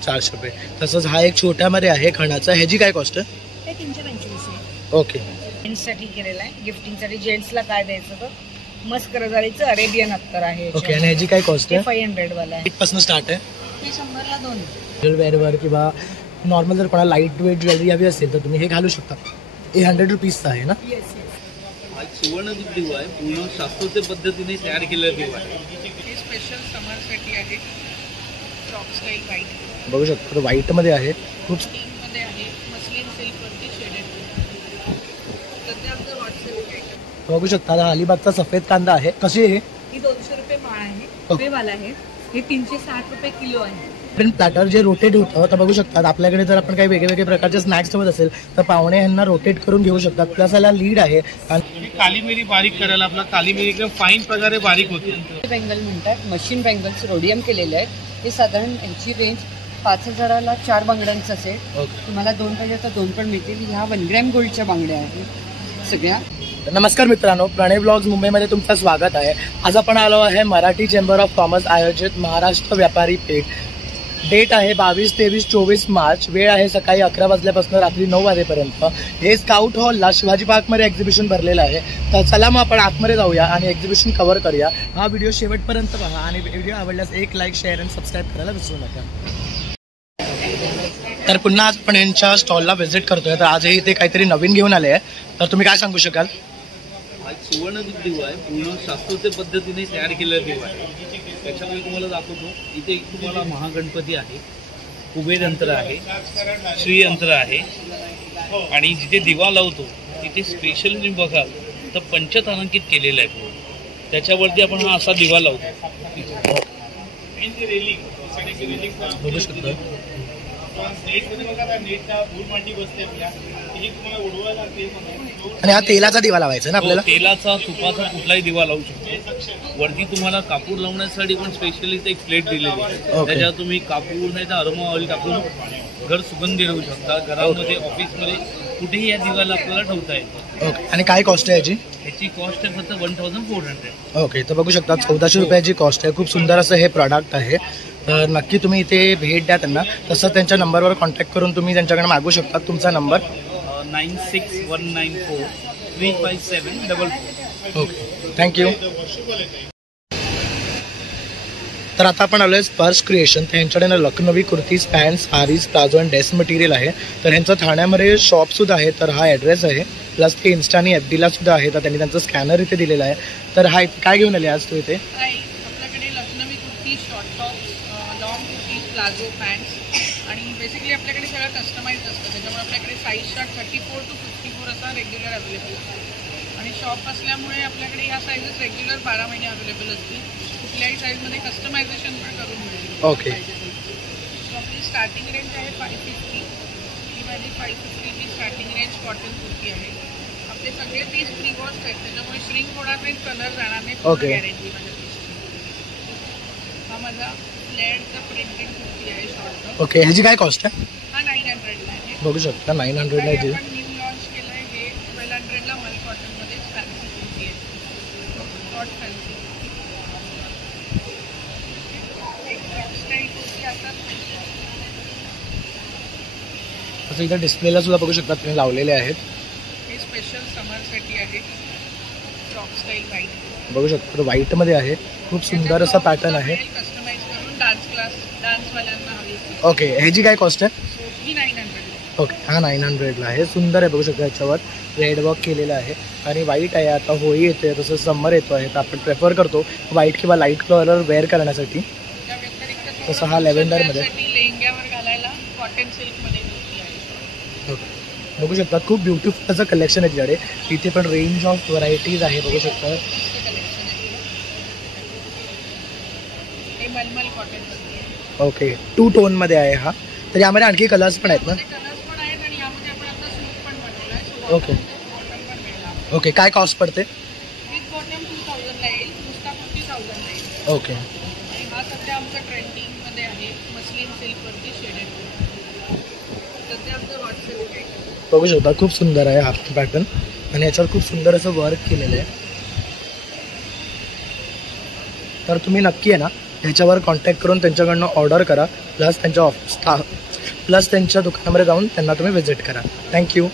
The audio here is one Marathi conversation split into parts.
400 रुपये. तसंच हा एक छोट्यामध्ये आहे खणाचा, ह्याची काय कॉस्ट आहे? 325 आहे. ओके. जेंट्ससाठी केलेला आहे, गिफ्टिंगसाठी. जेंट्सला काय द्यायचं तर मस्क रजाळीचं अरेबियन अत्तर आहे. ओके. आणि ह्याची काय कॉस्ट आहे? 500 वाला आहे. पासून स्टार्ट आहे. हे 100 ला 2. वेअरवर किंवा नॉर्मल जर कोणाला लाईट वेट ज्वेलरी हवी असेल तर तुम्ही हे घालू शकता. हे 100 रुपीजचं आहे ना? सुवर्ण दिवा आहे, पूर्ण शास्त्रोक्त पद्धतीने तयार केलेला दिवा आहे. हे स्पेशल समरसाठी आहे. फ्रॉक स्टाईल व्हाईट बघू शकतो, व्हाईट मध्ये आहे. खूप मध्ये आहे. मस्लिन सिल्क वरती शेडेड. सध्या आमचं हॉट सिल्क आहे. बघू शकता अलिबागचा सफेद कांदा आहे. कशी आहे? ही 200 रुपये माळ आहे. रुपयेवाला आहे. हे 360 रुपये किलो आहे. प्लॅटर जे रोटेट होतं तर बघू शकतात. आपल्याकडे जर आपण काही वेगवेगळे प्रकारचे स्नॅक्स ठेवत असेल तर पाहुणे यांना रोटेट करून घेऊ शकतात. प्लस याला लीड आहे. आणि काली मिरी बारीक करायला आपला काली मिरी एकदम फाईन प्रकारे बारीक होते. बेंगल म्हणतात, मशीन बेंगल्स रोडियम केलेले आहेत. हे साधारण यांची रेंज 5000ला 4 बांगड्यांचं असेल. तुम्हाला 2 पाहिजे तर 2 पण मिळतील. ह्या 1 ग्रॅम गोल्डच्या बांगड्या आहेत सगळ्या. नमस्कार मित्रांनो, प्रणय ब्लॉग्स मुंबईमध्ये तुमचं स्वागत आहे. आज आपण आलो आहे मराठी चेंबर ऑफ कॉमर्स आयोजित महाराष्ट्र व्यापारी पेठ. डेट आहे 22, 23, 24 मार्च. वेळ आहे सकाळी 11 वाजल्यापासून रात्री 9 वाजेपर्यंत. हे स्काउट हॉलला शिवाजी पार्कमध्ये एक्झिबिशन भरलेलं आहे. तर चला मग आपण आतमध्ये जाऊया आणि एक्झिबिशन कव्हर करूया. हा व्हिडिओ शेवटपर्यंत पहा आणि व्हिडिओ आवडल्यास एक लाईक, शेअर आणि सबस्क्राईब करायला विसरू नका. तर पुन्हा आज आपण यांच्या स्टॉलला व्हिजिट करतोय. तर आजही इथे काहीतरी नवीन घेऊन आले आहे. तर तुम्ही काय सांगू शकाल? सुवर्ण दिवा आहे, पूर्ण शास्त्रोक्त पद्धतीने तयार केलेला दिवा आहे. त्याच्यामध्ये तुम्हाला दाखवतो. इथे तुम्हाला महागणपती आहे, कुबेर यंत्र आहे, श्री यंत्र आहे. आणि जिथे दिवा लावतो तिथे स्पेशल तुम्ही बघाल तर पंचतारांकित केलेलं आहे. त्याच्यावरती आपण हा असा दिवा लावतो. बघू शकतो. आणि हा तेलाचा दिवा लावायचा ना आपल्याला? तेलाचा, तुपाचा कुठलाही दिवा लावू शकतो. वरती तुम्हाला कापूर लावण्यासाठी पण स्पेशली एक प्लेट दिलेली आहे. त्याच्यावर तुम्ही कापूर नाही तर अरोमा ऑइल टाकून घर सुगंधी राहू शकता. घरामध्ये, ऑफिसमध्ये कुठेही या दिव्याला आपल्याला ठेवता येतं. ओके. आणि काय कॉस्ट आहे याची? याची कॉस्ट आहे फक्त 1400. ओके. तर बघू शकता 1400 रुपयाची कॉस्ट आहे. खूप सुंदर असं हे प्रॉडक्ट आहे. तर नक्की तुम्ही इथे भेट द्या त्यांना. तसंच त्यांच्या नंबरवर कॉन्टॅक्ट करून तुम्ही त्यांच्याकडे मागू शकता. तुमचा नंबर 9619435744. ओके. थँक्यू. तर आता आपण आलोय स्पर्श क्रिएशन. तर यांच्याकडे ना लखनवी कुर्तीज, पॅन्ट, सारीज, प्लाझो आणि ड्रेस मटेरियल आहे. तर यांचं ठाण्यामध्ये शॉपसुद्धा आहे. तर हा ॲड्रेस आहे. प्लस ते इन्स्टा आणि FBला सुद्धा आहे. तर त्यांनी त्यांचं स्कॅनर इथे दिलेलं आहे. तर हा काय घेऊन आले आज तू इथे? आपल्याकडे लखनवी kurti, short tops, long kurtis, palazzo, pants आणि बेसिकली आपल्याकडे सगळं कस्टमाइज असतं. त्याच्यामुळे आपल्याकडे साईज चार्ट 34 to 54 असा रेग्युलर अवेलेबल आहे. आणि शॉप असल्यामुळे आपल्याकडे ह्या साईजेस रेग्युलर 12 महिने अवेलेबल असतील. कुठल्याही साईजमध्ये कस्टमायझेशन पण करून मिळेल. ओके. सो आपली स्टार्टिंग रेंज आहे 550. ही माझी 550ची स्टार्टिंग रेंज कॉटन कुर्ती आहे. आपले सगळे पीस प्री वॉश आहेत, त्याच्यामुळे श्रिंक होणार नाही, कलर जाणार नाही. ओके. गॅरंटी माझ्या पीस. हा माझा फ्लॅटचा प्रिंटेड कुर्ती आहे, शॉर्ट. ओके. ह्याची काय कॉस्ट आहे? हा 900ला आहे. बघू शकता 900 ला आपण न्यू लॉन्च केलं आहे. हे 1200ला मल कॉटनमध्ये फॅन्सी कुर्ती आहे, शॉर्ट फॅन्सी. असं इथं डिस्प्लेला सुद्धा बघू शकता तुम्ही लावलेले आहेत. हे स्पेशल समरसाठी आहे. फ्रॉक स्टाईल व्हाईट बघू शकता व्हाईट मध्ये आहे. खूप सुंदर असा पॅटर्न आहे. कस्टमाइज करून डान्स क्लास, डान्सवाल्यांना हवी. ओके. ह्याची काय कॉस्ट आहे? ही 900. ओके. हा 900ला आहे. सुंदर आहे. बघू शकता याच्यावर रेड वर्क केलेलं आहे आणि व्हाईट आहे. आता होळी येते, तसं समर येतो आहे, तर आपण प्रेफर करतो व्हाईट किंवा लाईट कलर वेअर करण्यासाठी. तसं हा लेव्हेंडरमध्ये लेहंग्यावर घालायला कॉटन सिल्कमध्ये कुर्ती आहे. ओके. बघू शकता खूप ब्युटिफुल असं कलेक्शन आहे तिकडे. इथे पण रेंज ऑफ व्हरायटीज आहे. बघू शकता. हे मलमल कॉटन. ओके. 2 टोनमध्ये आहे हा. तर यामध्ये आणखी कलर्स पण आहेत ना? कलर्स पण आहेत आणि यामध्ये आपण आता सूट पण बनवलं आहे. ओके. ओके. काय कॉस्ट पडते? विथ बॉटम 2000ला येईल, नुसता 40,000ला येईल. ओके. आणि हा सध्या आमचा ट्रेंडिंगमध्ये आहे, मस्लिन सिल्कवरती शेडेड. सध्या आमचं हॉट सिल्क आहे. बघू शकता खूप सुंदर आहे हा पॅटर्न आणि याच्यावर खूप सुंदर असं वर्क केलेलं आहे. तर तुम्ही नक्की आहे ना ह्याच्यावर कॉन्टॅक्ट करून त्यांच्याकडनं ऑर्डर करा, प्लस त्यांच्या दुकानामध्ये जाऊन त्यांना तुम्ही व्हिजिट करा. थँक्यू.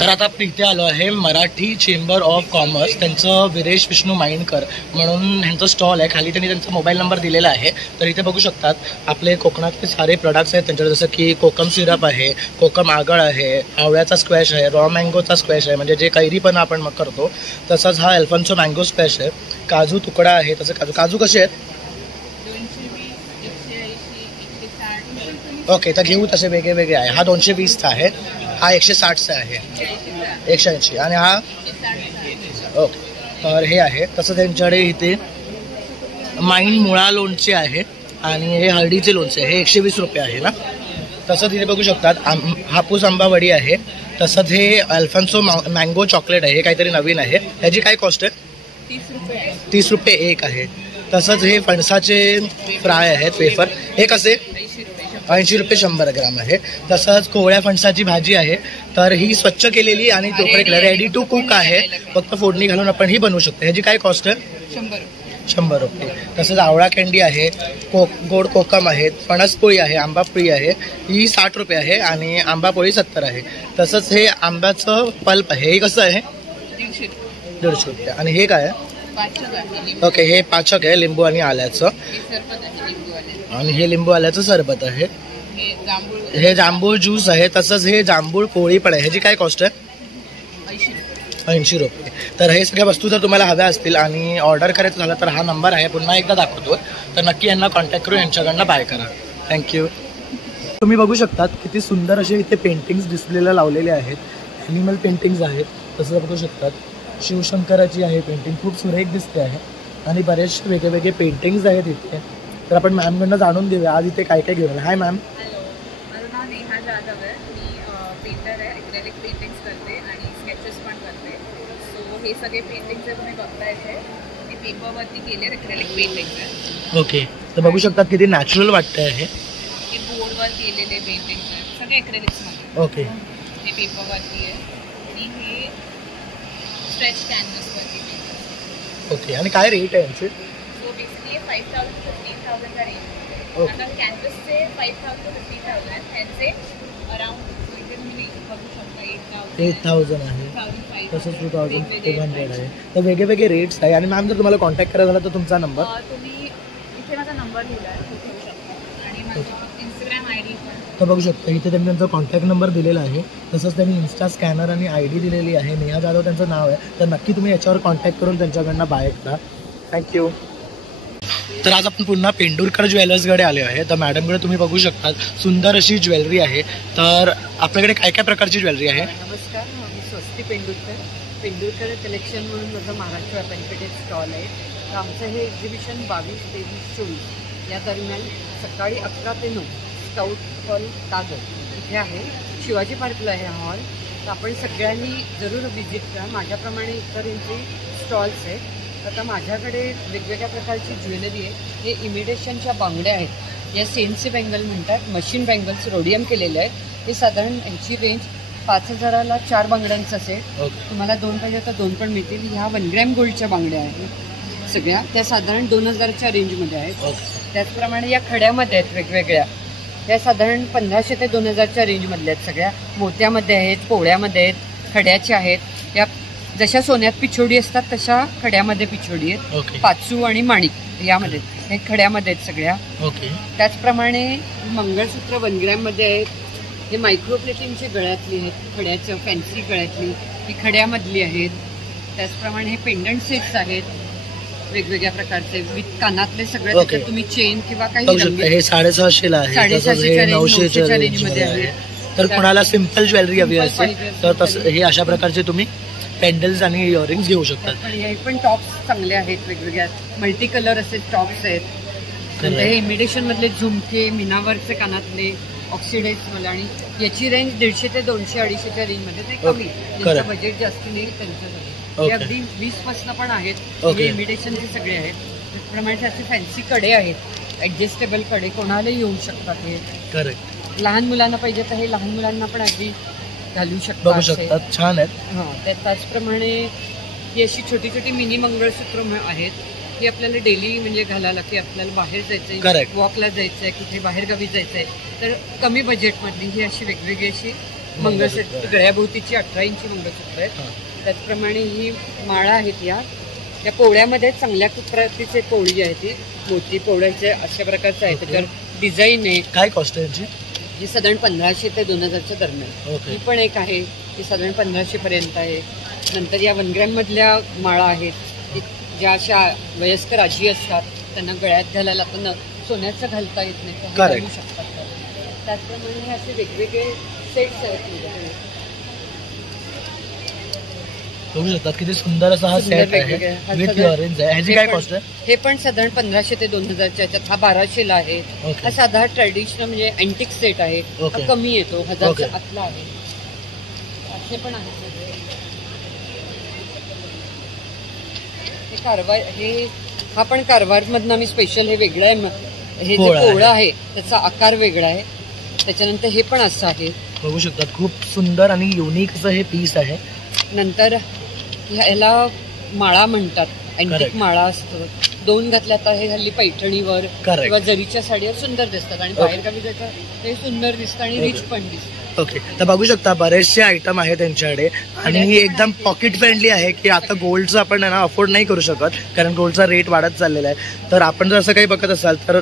तर आता आपण इथे आलो आहे मराठी चेंबर ऑफ कॉमर्स. त्यांचं विरेश विष्णू माइंडकर म्हणून ह्यांचं स्टॉल आहे. खाली त्यांनी त्यांचा मोबाईल नंबर दिलेला आहे. तर इथे बघू शकतात आपले कोकणातले सारे प्रोडक्ट्स आहेत त्यांच्याकडे, जसं की कोकम सिरप आहे, कोकम आगळ आहे, आवळ्याचा स्क्वॅश आहे, रॉ मँगोचा स्क्वॅश आहे म्हणजे जे कैरी पण आपण मग करतो, तसंच हा अल्फन्सो मँगो स्क्वॅश आहे, काजू तुकडा आहे. तसं काजू कसे आहेत? 220, 180, 160. ओके, तर घेऊ तसे वेगळे वेगळे आहे. हा 220चा आहे, हा 160चा आहे, 180 आणि हा ओके. तर हे आहे. तसं त्यांच्याकडे इथे माईंड मुळा लोणचे आहे आणि हे हळदीचे लोणचे हे 120 रुपये आहे ना. तसंच इथे बघू शकतात हापूस आंबा वडी आहे. तसंच हे अल्फन्सो मँगो चॉकलेट आहे, हे काहीतरी नवीन आहे. ह्याची काय कॉस्ट आहे? 30 रुपये एक आहे. तसंच हे फणसाचे फ्राय आहेत वेफर, हे कसे? 80 रुपये 100 ग्राम आहे. तसंच कोवळ्या फणसाची भाजी आहे, तर ही स्वच्छ केलेली आणि टोकरे रेडी टू कुक आहे, फक्त फोडणी घालून आपण ही बनवू शकतो. ह्याची काय कॉस्ट आहे? 100 रुपये. तसंच आवळा कँडी आहे, गोड कोकम आहेत, फणसपोळी आहे, आंबापोळी आहे, ही 60 रुपये आहे आणि आंबापोळी 70 आहे. तसंच हे आंब्याचं पल्प आहे, हे कसं आहे? 150 रुपये. आणि हे काय आहे? ओके, हे पाचक आहे लिंबू आणि आल्याचं, आणि हे लिंबू आल्याचं सरबत आहे. हे जांभूळ ज्यूस आहे. तसंच हे जांभूळ पोळी पण आहे. ह्याची काय कॉस्ट आहे? 80 रुपये. तर हे सगळ्या वस्तू जर तुम्हाला हव्या असतील आणि ऑर्डर करायचं झालं तर हा नंबर आहे, पुन्हा एकदा दाखवतो, तर नक्की यांना कॉन्टॅक्ट करून यांच्याकडनं बाय करा. थँक्यू. तुम्ही बघू शकतात किती सुंदर असे इथे पेंटिंग्स डिस्प्लेला लावलेले आहेत. ॲनिमल पेंटिंग्स आहेत. तसं बघू शकतात शिवशंकराची आहे पेंटिंग, खूप सुरेख दिसते आहे आणि बरेचसे वेगळे पेंटिंग्स आहेत इथे. तर आपण मॅमकडनं जाणून घेऊया आज इथे काय काय घेऊन. हाय मॅम. माझं नाव नेहा जाधव आहे. मी पेंटर आहे, ॲक्रेलिक पेंटिंग्स करते आणि स्केचेस पण करते. सो हे सगळे पेंटिंग्स जे तुम्ही बघताय ते पेपरवरती केले ॲक्रेलिक पेंटिंग्स आहेत. ओके, तर बघू शकतात किती नॅचरल वाटतंय हे बोर्डवर केलेले पेंटिंग्स आहेत, सगळे ॲक्रेलिक्समध्ये. ओके, हे पेपरवरती आहे आणि हे स्ट्रेच कॅनव्हसवरती. ओके, आणि काय रेट आहे यांचे? So basically 5,000 to 15,000 range. आता कॅनव्हसचे 5,000 to 15,000, ह्यांचे अराउंड तुम्ही बघू शकता 8,000 आहे. तसंच 2,200 आहे. तर वेगळे रेट्स आहे. आणि मॅम जर तुम्हाला कॉन्टॅक्ट करायचा झाला तर तुमचा नंबर? तुम्ही इथे माझा नंबर लिहिला आहे, घेऊ शकता. आणि माझी इंस्टाग्राम ID पण तर बघू शकता इथे त्यांनी त्यांचा कॉन्टॅक्ट नंबर दिलेला आहे. तसंच त्यांनी इन्स्टा स्कॅनर आणि ID दिलेली आहे. नेहा जाधव त्यांचं नाव आहे. तर नक्की तुम्ही याच्यावर कॉन्टॅक्ट करून त्यांच्याकडनं बाय करा. थँक्यू. तर आज आपण पुन्हा पेंडुरकर ज्वेलर्सकडे आले आहे. तर मॅडमकडे तुम्ही बघू शकता सुंदर अशी ज्वेलरी आहे. तर आपल्याकडे काय काय प्रकारची ज्वेलरी आहे? नमस्कार, मी स्वस्ती पेंडुरकर कलेक्शन म्हणून माझं महाराष्ट्र व्यापारी पेठेत स्टॉल आहे. तर आमचं हे एक्झिबिशन 22, 23, 24 या दरम्यान सकाळी 11 ते 9 स्काउट हॉल दादर इथे आहे. शिवाजी पार्कला आहे हा हॉल. तर आपण सगळ्यांनी जरूर व्हिजिट करा. माझ्याप्रमाणे इतर यांचे स्टॉल्स आहेत. आता माझ्याकडे वेगवेगळ्या प्रकारची ज्वेलरी आहे. हे इमिटेशनच्या बांगड्या आहेत, या सेन्सी बँगल म्हणतात, मशीन बँगल्स रोडियम केलेले आहेत. हे साधारण यांची रेंज 5,000ला 4 बांगड्यांचा सेट. तुम्हाला 2 पाहिजे तर 2 पण मिळतील. ह्या 1 ग्रॅम गोल्डच्या बांगड्या आहेत सगळ्या, त्या साधारण 2,000च्या रेंजमध्ये आहेत. त्याचप्रमाणे या खड्यामध्ये आहेत वेगवेगळ्या, त्या साधारण 1,500 ते 2,000च्या रेंजमधल्या आहेत. सगळ्या मोत्यामध्ये आहेत, पोळ्यामध्ये आहेत, खड्याच्या आहेत. या जशा सोन्यात पिछोडी असतात तशा खड्यामध्ये पिछोडी आहेत. पाचू आणि माणिक यामध्ये हे खड्यामध्ये आहेत सगळ्या. त्याचप्रमाणे मंगळसूत्र 1 ग्रॅममध्ये आहेत. हे मायक्रो प्लेटिंगचे गळ्यातली आहेत, खड्याचं फॅन्सी गळ्यातली ही खड्यामधली आहेत. त्याचप्रमाणे हे पेंडंट सेट्स आहेत वेगवेगळ्या प्रकारचे विथ कानातले सगळे. तुम्ही चेन किंवा काही 650ला आहे, 900च्या रेंजमध्ये आहे. तर कुणाला सिम्पल ज्वेलरी हवी असेल तर तसं हे अशा प्रकारचे तुम्ही पेंडल्स आणि इयरिंग्स घेऊ शकतात. हे पण टॉप्स चांगले आहेत, वेगवेगळ्या मल्टी कलर असे टॉप्स आहेत. हे इमिटेशन मधले झुमके, मीनावरचे कानातले, ऑक्सिडाइज मला. आणि याची रेंज 150 ते 200, 250च्या रेंजमध्ये. ते कमी, त्यांचं बजेट जास्त नाही त्यांच्यासाठी. हे अगदी 20 पासून पण आहेत. हे इमिटेशनचे सगळे आहेत. त्याचप्रमाणे असे फॅन्सी कडे आहेत, ऍडजस्टेबल कडे, कोणालाही येऊ शकतात. हे करेक्ट. लहान मुलांना पाहिजे तर हे लहान मुलांना पण अगदी घालू शकतात, छान आहेत. हां, त्याचप्रमाणे ही अशी छोटी छोटी मिनी मंगळसूत्र आहेत. की आपल्याला डेली म्हणजे घालायला, की आपल्याला बाहेर जायचंय, Correct. वॉकला जायचंय, कुठे बाहेर गावी जायचंय, तर कमी बजेटमधली ही अशी वेगवेगळी अशी मंगळसूत्र, गळ्याभोवतीची 18 इंची मंगळसूत्र आहेत. त्याचप्रमाणे ही माळा आहेत या पोळ्यामध्ये चांगल्या प्रतीचे पोळी आहे, ती मोती पोळ्याचे अशा प्रकारचं आहे. त्याच्यावर डिझाईन आहे. काय कॉस्ट आहे यांची? ही साधारण 1500 ते 2000च्या दरम्यान. ही पण एक आहे, ती साधारण 1500 पर्यंत आहे. नंतर या 1 ग्रॅम मधल्या माळा आहेत, ज्या अशा वयस्कर आजी असतात त्यांना गळ्यात घालायला पण सोन्याचं घालता येत नाही, तर घालू शकतात. त्याचप्रमाणे हे असे वेगवेगळे सेट्स आहेत. बघू शकतात किती सुंदर असा हा सेट आहे विथ इयरिंग्स आहे. ह्याची काय कॉस्ट आहे? हे पण साधारण 1500 ते 2000च्या ह्याच्यात. हा 1200 ला आहे. हा साधा ट्रॅडिशनल म्हणजे अँटिक सेट आहे. हा कमी येतो, 1000च्या आतला आहे. असे पण आहेत. हे कारवार, हा पण कारवार मधनं आम्ही स्पेशल, हे वेगळं आहे. हे जे पोळं आहे त्याचा आकार वेगळा आहे. त्याच्यानंतर हे पण असं आहे. बघू शकतात खूप सुंदर आणि युनिक असं हे पीस आहे. नंतर ह्याला माळा म्हणतात, अँटिक माळा असतो. 2 घातल्या तर हे हल्ली पैठणीवर किंवा जरीच्या साडीवर सुंदर दिसतात आणि बाहेर गावी जायचं ते सुंदर दिसतं आणि रिच पण दिसतं. ओके, तर बघू शकता बरेचसे आयटम आहेत त्यांच्याकडे आणि ही एकदम पॉकेट फ्रेंडली आहे की आता गोल्डचं आपण अफोर्ड नाही करू शकत कारण गोल्डचा रेट वाढत चाललेला आहे. तर आपण जर असं काही बघत असाल तर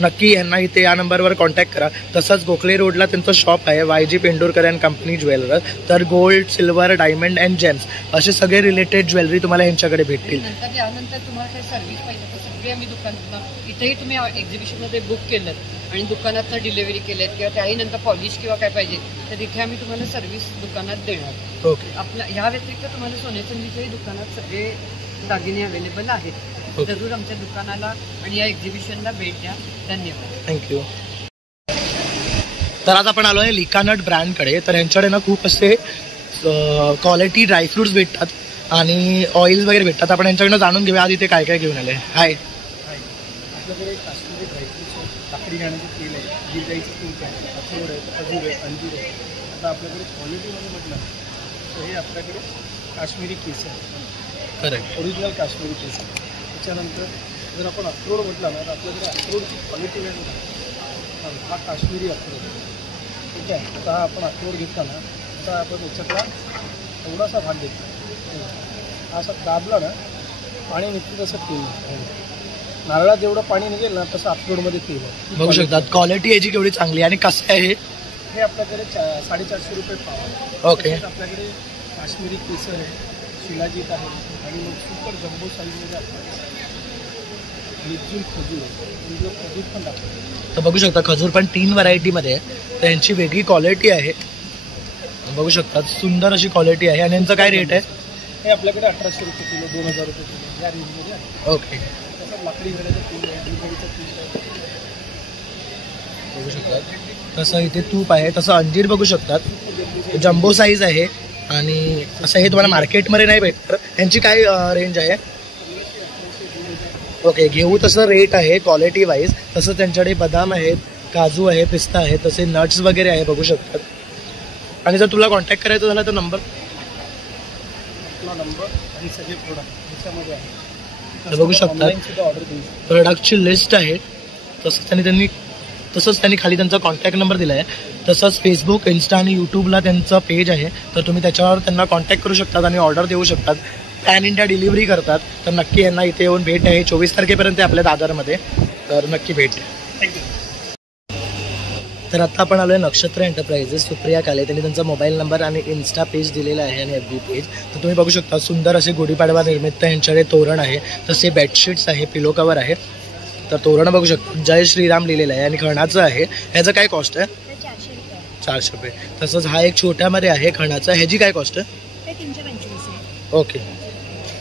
नक्की यांना इथे या नंबरवर कॉन्टॅक्ट करा. तसंच गोखले रोडला त्यांचं शॉप आहे YG Pendurkar and company jewellers. तर gold, silver, diamond and James असे सगळे रिलेटेड ज्वेलरी तुम्हाला यांच्याकडे भेटतील. यानंतर तुम्हाला काही सर्व्हिस पाहिजे तर सगळे आम्ही दुकानात, इथेही तुम्ही एक्झिबिशनमध्ये बुक केलं आणि दुकानात डिलिव्हरी केलेत किंवा त्याही नंतर पॉलिश किंवा काय पाहिजे तर इथे आम्ही तुम्हाला सर्व्हिस दुकानात देणार. ओके, आपल्या ह्या व्यतिरिक्त तुम्हाला सोन्याचांदीच्याही दुकानात सगळे दागिने अवेलेबल आहेत. जरूर आमच्या दुकानाला आणि या एक्झिबिशनला भेट द्या. धन्यवाद. थँक्यू. तर आज आपण आलो आहे लिकानट ब्रँडकडे. तर यांच्याकडे ना खूप असे क्वालिटी ड्रायफ्रुट्स भेटतात आणि ऑइल्स वगैरे भेटतात. आपण यांच्याकडनं जाणून घेऊया आज इथे काय काय घेऊन आले. हाय. आपल्याकडे काश्मीरी ड्रायफ्रुट्स आहेत, लाकडी घाण्याचं तेल आहे, गिरगाईचं तूप आहे, अक्रोड आहे, खजूर आहे, अंजीर आहे. आता आपल्याकडे क्वालिटीमध्ये म्हटलं तर हे आपल्याकडे काश्मीरी केस आहे. करेक्ट, ओरिजिनल काश्मीरी केस आहे. त्याच्यानंतर जर आपण अक्रोड म्हटलं ना तर आपल्याकडे अक्रोडची क्वालिटी वेगळी. हा काश्मीरी अक्रोड आहे. ठीक आहे. आता हा आपण अक्रोड घेतला ना आता आपण याच्यातला थोडासा भाग घेतला, हा असा दाबला ना पाणी निघते तसं तेल निघतं. नारळात जेवढं पाणी निघेल ना तसं अक्रोडमध्ये तेल आहे. बघू शकतात क्वालिटी याची केवढी चांगली आणि कसं आहे हे आपल्याकडे 450 रुपये पाव आहे. ओके. आपल्याकडे काश्मीरी केसर आहे, शिलाजीत आहे आणि मग सुपर जम्बो साईजमध्ये आपल्याकडे खजूर आहे. खजूर पण दाखवतो. तर बघू शकता खजूर पण 3 व्हरायटीमध्ये आहे. तर यांची वेगळी क्वालिटी आहे. बघू शकतात सुंदर अशी क्वालिटी आहे. आणि यांचं काय रेट आहे? हे आपल्याकडे 1800 रुपये किलो, 2000 रुपये किलो या रेंजमध्ये आहे. ओके. तसं लाकडी घड्याचं तेल आहे, गिरगाईचं तेल आहे. बघू शकतात तसं इथे तूप आहे. तसं अंजीर बघू शकतात जम्बो साईज आहे आणि असं हे तुम्हाला मार्केटमध्ये नाही भेटतं. यांची काय रेंज आहे? ओके, घेऊ तसं रेट आहे क्वालिटी वाईज. तसं त्यांच्याकडे बदाम आहेत, काजू आहे, पिस्ता आहे, तसे नट्स वगैरे आहे बघू शकतात. आणि जर तुला कॉन्टॅक्ट करायचं झालं तर नंबर आणि सगळे प्रोडक्ट याच्यामध्ये आहे. बघू शकतात ऑर्डर देऊ शकतो. प्रोडक्टची लिस्ट आहे. तसंच त्यांनी खाली त्यांचा कॉन्टॅक्ट नंबर दिला आहे. तसंच फेसबुक, इन्स्टा आणि यूट्यूबला त्यांचं पेज आहे. तर तुम्ही त्याच्यावर त्यांना कॉन्टॅक्ट करू शकतात आणि ऑर्डर देऊ शकतात. पॅन इंडिया डिलिव्हरी करतात. तर नक्की यांना इथे येऊन भेट आहे. 24 तारखेपर्यंत आपल्या दादरमध्ये. तर नक्की भेट द्या. थँक्यू. तर आता आपण आलो आहे नक्षत्र एंटरप्राइजेस, सुप्रिया काले. त्यांनी त्यांचा मोबाईल नंबर आणि इन्स्टा पेज दिलेला आहे आणि FB पेज. तर तुम्ही बघू शकता सुंदर असे गुढीपाडवा निमित्त यांच्याकडे तोरण आहे, तसे बेडशीट्स आहे, पिलो कवर आहे. तर तोरण बघू शकता जय श्रीराम लिहिलेलं आहे आणि खणाचं आहे. ह्याचं काय कॉस्ट आहे? 400 रुपये. तसंच हा एक छोट्यामध्ये आहे खणाचा. ह्याची काय कॉस्ट आहे? 325. ओके.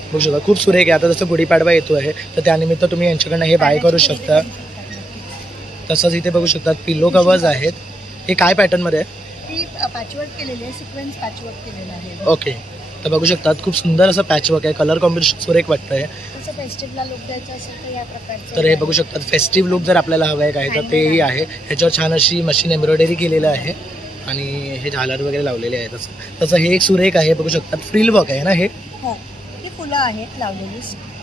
बघू शकता खूप सुरेख आहे. आता जसं गुढीपाडवा येतो आहे तर त्यानिमित्त तुम्ही यांच्याकडनं हे बाय करू शकता. तसंच इथे बघू शकतात पिलो कवर्स आहेत. हे काय पॅटर्नमध्ये आहे? ती पॅचवर्क केलेली आहे, सिक्वेन्स पॅचवर्क केलेला आहे. ओके. तर बघू शकतात खूप सुंदर असं पॅचवर्क आहे. कलर कॉम्बिनेशन सुरेख वाटतं आहे. तसं फेस्टिव्हला लुक द्यायचा असेल तर या प्रकारचं. तर हे बघू शकतात फेस्टिव्ह लुक जर आपल्याला हवं आहे काय तर तेही आहे. ह्याच्यावर छान अशी मशीन एम्ब्रॉयडरी केलेलं आहे आणि हे झालर वगैरे लावलेले आहे. तसं हे एक सुरेख आहे. बघू शकतात फ्रिल वर्क आहे ना हे? हो, ही फुलं आहेत लावलेली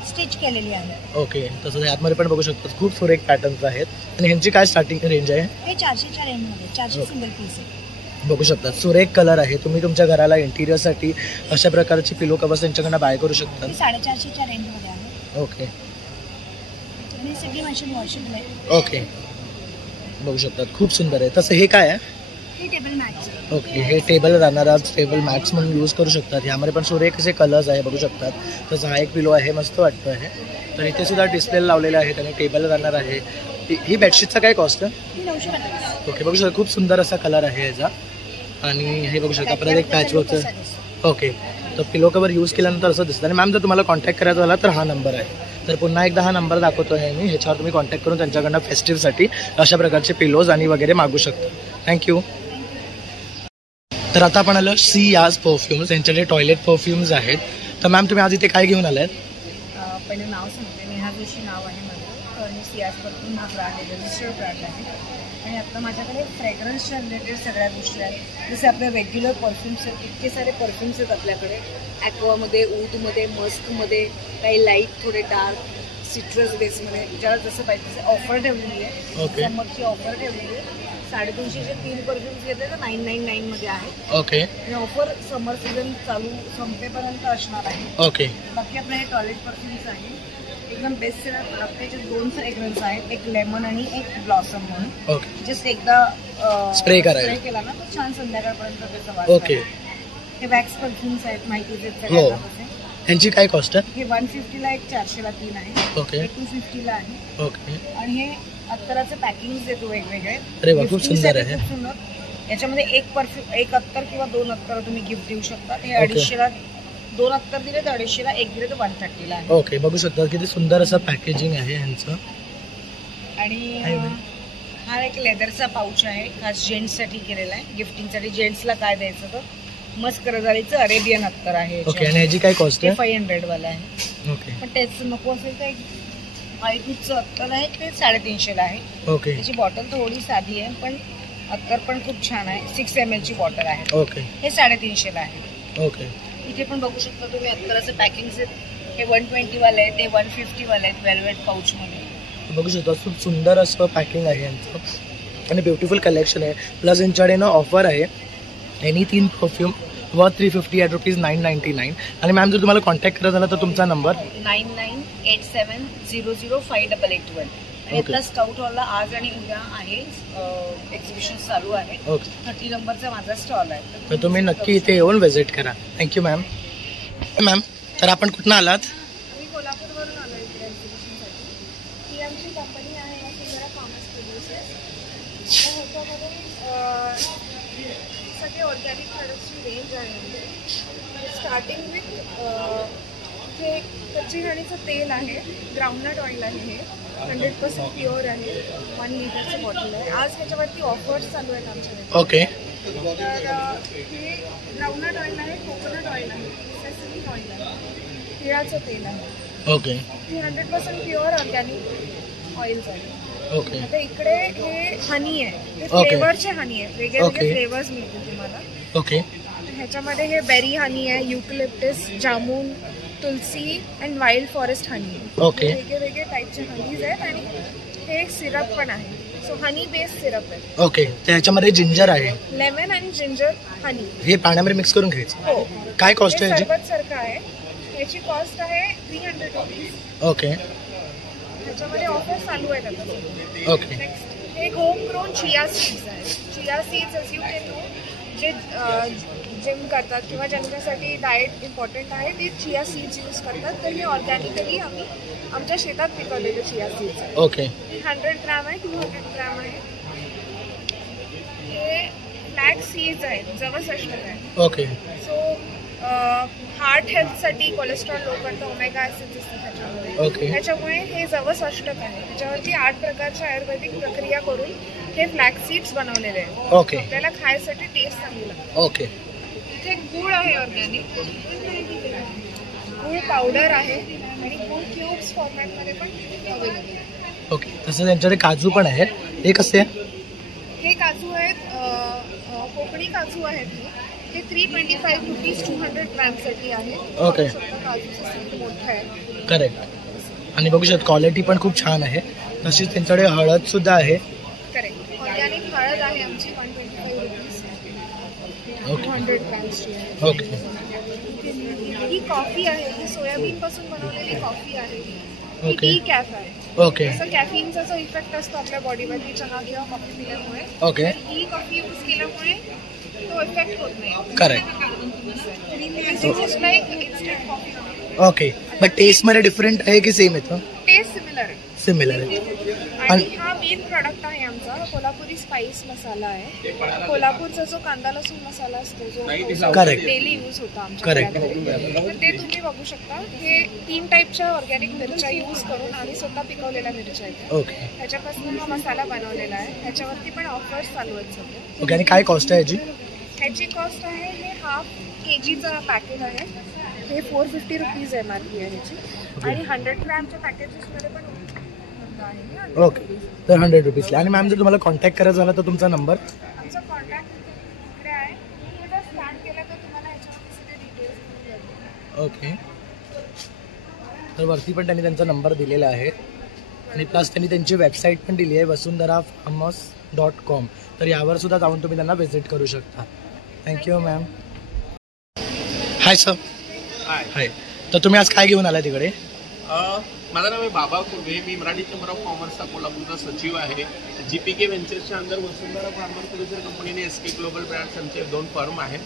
स्टिच केलेली आहे. ओके, तसं आतमध्ये पण बघू शकतो खूप सुरेख पॅटर्न्स आहेत. आणि ह्यांची काय स्टार्टिंग रेंज आहे? हे 400च्या रेंजमध्ये 400 सिंगल पीस आहे. बघू शकता सुरेख कलर आहे. तुम्ही तुमच्या घराला इंटिरियरसाठी अशा प्रकारची पिलो कवर्स त्यांच्याकडनं बाय करू शकता. 450च्या रेंजमध्ये आहे. ओके, आणि सगळी मशीन वॉशेबल आहे. ओके, बघू शकतात खूप सुंदर आहे. तसं हे काय आहे? हे टेबल मॅट्स. ओके, हे टेबल राहणारा टेबल मॅट्स म्हणून यूज करू शकतात. ह्यामध्ये पण सुरेख असे कलर्स आहे बघू शकतात. तसं हा एक पिलो आहे, मस्त वाटतं आहे. तर इथे सुद्धा डिस्प्ले लावलेले आहेत आणि टेबल राहणार आहे. ही बेडशीटचा काय कॉस्ट आहे? ही 950. ओके, बघू शकता खूप सुंदर असा कलर आहे याचा. आणि हे बघू शकता परत एक पॅचवर्कचं. ओके, तर पिलो कवर यूज केल्यानंतर असं दिसतं. आणि मॅम जर तुम्हाला कॉन्टॅक्ट करायचा झाला तर हा नंबर आहे. तर पुन्हा एकदा हा नंबर दाखवतो आहे मी, ह्याच्यावर तुम्ही कॉन्टॅक्ट करून त्यांच्याकडनं फेस्टिव्हसाठी अशा प्रकारचे पिलोज आणि वगैरे मागू शकता. थँक्यू. तर आता आपण आलो सियाज परफ्युम्स. यांच्याकडे टॉयलेट परफ्युम्स आहेत. तर मॅम तुम्ही आज इथे काय घेऊन आलात? पहिलं नाव सांगते. नेहा जोशी नाव आहे माझं. आणि सियाज परफ्यूम हा ब्रँड आहे, रजिस्टर्ड ब्रँड आहे. आणि आता माझ्याकडे फ्रेग्रन्सच्या रिलेटेड सगळ्या गोष्टी आहेत. जसे आपले रेग्युलर परफ्युम्स आहेत, इतके सारे परफ्युम्स आहेत आपल्याकडे. ॲक्वामध्ये, ऊदमध्ये, मस्कमध्ये, काही लाईट, थोडे डार्क, सिट्रस बेसमध्ये, ज्याला जसं पाहिजे तसं ऑफर ठेवलेली आहे. ओके, समरची ऑफर ठेवलेली आहे. 250चे 3 परफ्युम्स घेतले तर 999 मध्ये आहे. ओके, आणि ऑफर समर सीझन चालू संपेपर्यंत असणार आहे. ओके, बाकी आपले हे टॉयलेट परफ्युम्स आहे, एकदम बेस्ट सेलर प्रोडक्ट. त्याचे 2 फ्रेग्रन्स आहेत, एक लेमन आणि एक ब्लॉसम म्हणून. ओके, जस्ट एकदा स्प्रे करायला केला ना तर छान संध्याकाळपर्यंत त्याचा वास. ओके, हे वॅक्स परफ्युम्स आहेत, माहितीच आहेत हो. सगळ्यांना. ह्यांची काय कॉस्ट आहे? हे 150ला एक, 400ला 3 आहे. ओके, हे 250ला आहे. ओके. आणि हे अत्तराचे पॅकिंग देतो वेगवेगळे. अरे वा, खूप सुंदर आहे. खूप सुंदर. याच्यामध्ये एक अत्तर किंवा 2 अत्तर तुम्ही गिफ्ट देऊ शकता. हे 250ला 2 अत्तर दिले तर 250ला, एक दिले तर 130ला आहे. ओके, बघू शकता किती सुंदर असं पॅकेजिंग आहे ह्यांचं. आणि हा एक लेदरचा पाऊच आहे, खास जेंट्ससाठी केलेला आहे. गिफ्टिंगसाठी जेंट्सला काय द्यायचं तर मस्क रजारीचं अरेबियन अत्तर आहे. ओके, आणि ह्याची काय कॉस्ट आहे? 500 वाला आहे. ओके, पण त्याच नको असेल तर आयटूचं अत्तर आहे, ते 350ला आहे. ओके, त्याची बॉटल थोडी साधी आहे, पण अत्तर पण खूप छान आहे. 6 ml ची बॉटल आहे. ओके, हे 350ला आहे. ओके. इथे पण बघू शकता तुम्ही अत्तराचं पॅकिंग. हे 120 वाले आहे, ते 150 वाले आहेत वेल्वेट पाऊच मध्ये. बघू शकता खूप सुंदर असं पॅकिंग आहे यांचं आणि ब्युटिफुल कलेक्शन आहे. प्लस यांच्याकडे ना ऑफर आहे, एनी 3 परफ्यूम वर्थ 350 ॲट ₹999. आणि मॅम जर तुम्हाला कॉन्टॅक्ट करायचा झाला तर तुमचा नंबर 9987005881. आणि आता स्काउट हॉलला आज आणि उद्या आहे एक्झिबिशन चालू आहे. 30 नंबरचा माझा स्टॉल आहे, तर तुम्ही नक्की इथे येऊन व्हिजिट करा. Thank you ma'am. मॅम, तर आपण कुठून आलात? मी कोल्हापूरवरून आलो इकडे एक्झिबिशनसाठी. ही आमची कंपनी आहे वसुंधरा फार्मर्स प्रोड्युसर्स. तर ह्याच्यामध्ये सगळे ऑर्गॅनिक प्रोडक्ट्सची रेंज आहे. स्टार्टिंग विथ हे कच्ची घाणीचं तेल आहे, ग्राउंडनट ऑइल आहे. हे 100% प्युअर आहे. 1 लिटरचं बॉटल आहे. आज ह्याच्यावरती ऑफर्स चालू आहेत आमच्याकडे. ओके, तर हे ग्राउंडनट ऑइल आहे, कोकोनट ऑइल आहे, सेसमी ऑइल आहे, तिळाचं तेल आहे. ओके, ही 100% प्युअर ऑर्गॅनिक ऑइल्स आहे. ओके. आता इकडे हे हनी आहे, हे ओके. फ्लेवरचे हनी आहे, वेगळे ओके. वेगळे फ्लेवर्स मिळतील तुम्हाला. ओके, ह्याच्यामध्ये हे बेरी हनी आहे, eucalyptus, jamun, tulsi and wild forest honey आहे. ओके. वेगळे वेगळे टाईपचे हनीज आहेत. आणि हे एक सिरप पण आहे, सो हनी बेस्ड सिरप आहे. ओके. तर ह्याच्यामध्ये जिंजर आहे, लेमन आणि जिंजर हनी. हे पाण्यामध्ये मिक्स करून घ्यायचं. हो. काय कॉस्ट हे आहे याची? सरबत सारखं आहे. याची कॉस्ट आहे ₹300. ओके, ह्याच्यामध्ये ऑफर चालू आहेत आता. ओके. नेक्स्ट हे होम ग्रोन चिया सीड्स आहेत. Chia seeds as you can know, जे जिम करतात किंवा ज्यांच्यासाठी डाएट इम्पॉर्टंट आहे ते चिया सीड्स यूज करतात. तर हे ऑर्गॅनिकली आम्ही आमच्या शेतात पिकवलेले चिया सीड्स आहेत. ओके. 100 ग्रॅम आहे, 200 ग्रॅम आहे. हे फ्लॅक्स सीड्स आहेत, जवस अष्टक आहे. ओके. सो हार्ट हेल्थसाठी कोलेस्ट्रॉल लो करतं, ओमेगा ॲसिड्स असतात त्याच्यामध्ये. ओके. त्याच्यामुळे हे जवस अष्टक आहे. त्याच्यावरती 8 प्रकारच्या आयुर्वेदिक प्रक्रिया करून हे फ्लॅक्स सीड्स बनवलेले आहेत. ओके. आपल्याला खायसाठी टेस्ट चांगली लागते. ओके. इथे गुळ आहे ऑर्गॅनिक, गुळ पावडर आहे आणि गुळ क्यूब्स फॉर्मॅटमध्ये पण अवेलेबल आहे. ओके. तसं त्यांच्याकडे काजू पण आहेत. हे कसे आहे? हे काजू आहेत, कोकणी काजू आहेत. हे 325 रुपीज 200 ग्रॅमसाठी आहे. ओके. काजूचं सेट मोठं आहे. करेक्ट. आणि बघू शकता क्वालिटी पण खूप छान आहे. तशीच त्यांच्याकडे हळद सुद्धा आहे. करेक्ट. ऑर्गॅनिक हळद आहे आमची 125 रुपीज. ओके. 200 ग्रॅम्सची आहे. ओके. ही कॉफी आहे. ही सोयाबीन पासून बनवलेली कॉफी आहे. ही ओके. टी कॅफ आहे. ओके. जसं कॅफिनचा जो इफेक्ट असतो आपल्या बॉडीवरती चहा किंवा कॉफी पिल्यामुळे, ओके. तर ही कॉफी यूज केल्यामुळे तो इफेक्ट होत नाही. Correct. Like instant coffee. Okay. But taste मध्ये डिफरंट आहे की सेम येतो? टेस्ट सिमिलर आहे. सिमिलर आहे. आणि हा मेन प्रोडक्ट आहे आमचा कोल्हापुरी स्पाइस मसाला आहे. कोल्हापूरचा जो कांदा लसूण मसाला असतो जो करेक्ट डेली यूज होतो आमच्या करेक्ट. तर ते तुम्ही बघू शकता. हे 3 टाईपच्या ऑर्गॅनिक मिरच्या यूज करून आम्ही स्वतः पिकवलेल्या मिरच्या आहेत. ओके. ह्याच्यापासून हा मसाला बनवलेला आहे. ह्याच्यावरती पण ऑफर्स चालू आहेत सध्या. ओके. आणि काय कॉस्ट आहे याची? ह्याची कॉस्ट आहे, हे हाफ KGचं पॅकेज आहे. हे 450 रुपीज MRP आहे ह्याची. आणि 100 ग्रॅमच्या पॅकेजेसमध्ये पण आहे. ओके. तर 100 रुपीजला. आणि मॅम जर तुम्हाला कॉन्टॅक्ट करायचा झाला तर तुमचा नंबर? आमचा कॉन्टॅक्ट इकडे आहे. तुम्ही जर स्कॅन केला तर तुम्हाला ह्याच्यामध्ये सगळे डिटेल्स मिळतील. ओके. तर वरती पण त्यांनी त्यांचा नंबर दिलेला आहे. आणि प्लस त्यांनी त्यांची वेबसाईट पण दिली आहे वसुंधराfarmers.com. तर यावर सुद्धा जाऊन तुम्ही त्यांना व्हिजिट करू शकता. Thank you ma'am. Hi sir. Hi. तर तुम्ही आज काय घेऊन आलाय तिकडे? माझं नाव आहे बाबा कुर्वे. मी मराठी चेंबर ऑफ कॉमर्सचा कोल्हापूरचा सचिव आहे. GPK व्हेंचर्सच्या अंदर वसुंधरा फार्मर प्रोड्युसर कंपनीने SK ग्लोबल ब्रँड्स आमचे 2 फर्म आहेत.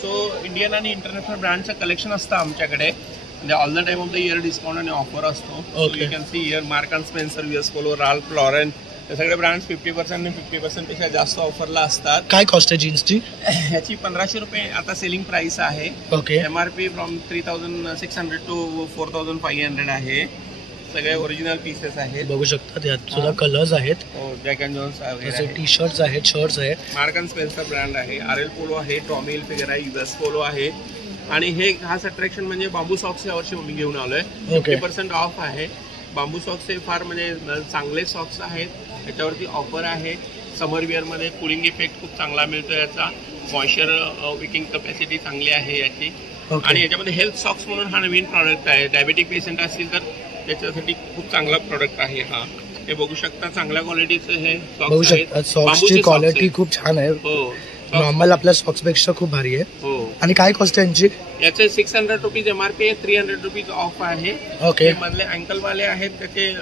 सो इंडियन आणि इंटरनॅशनल ब्रँडचं कलेक्शन असतं आमच्याकडे. म्हणजे all the time of the year discount आणि ऑफर असतो. You can see year Mark and Spencer, US Polo, Ralph Lauren, हे सगळे ब्रँड्स 50% आणि 50% पेक्षा जास्त ऑफरला असतात. काय कॉस्ट आहे जीन्सची? ह्याची 1500 रुपये आता सेलिंग प्राइस आहे. ओके. MRP फ्रॉम 3600 टू 4500 आहे. सगळे ओरिजिनल पीसेस आहेत. बघू शकता त्यात सुद्धा कलर्स आहेत. जॅक अँड जोन्स जसे टी शर्ट्स आहेत, शर्ट्स आहेत. मार्क अँड स्पेन्सर ब्रँड आहे. RL पोलो आहे, टॉमी हिल्फिगर आहे, US पोलो आहे. आणि हे खास अट्रॅक्शन म्हणजे बांबू सॉक्स यावर्षी मी घेऊन आलोय. 50% ऑफ आहे. बांबू सॉक्स हे फार म्हणजे चांगले सॉक्स आहेत. याच्यावरती ऑफर आहे. समर वेअरमध्ये कूलिंग इफेक्ट खूप चांगला मिळतो याचा. मॉइश्चर विकिंग कपॅसिटी चांगली आहे याची. आणि याच्यामध्ये हेल्थ सॉक्स म्हणून हा नवीन प्रॉडक्ट आहे. डायबेटिक पेशंट असतील तर त्याच्यासाठी खूप चांगला प्रॉडक्ट आहे हा. हे बघू शकता चांगल्या क्वालिटीचं हे बघू शकता. सॉक्सची क्वालिटी खूप छान आहे. हो. नॉर्मल आपल्या सॉक्स पेक्षा खूप भारी आहे. हो. आणि काय कॉस्ट आहे यांची? याचे 600 रुपीज MRP आहे. 300 रुपीज ऑफ आहे. ओके. मधले अँकल वाले आहेत त्याचे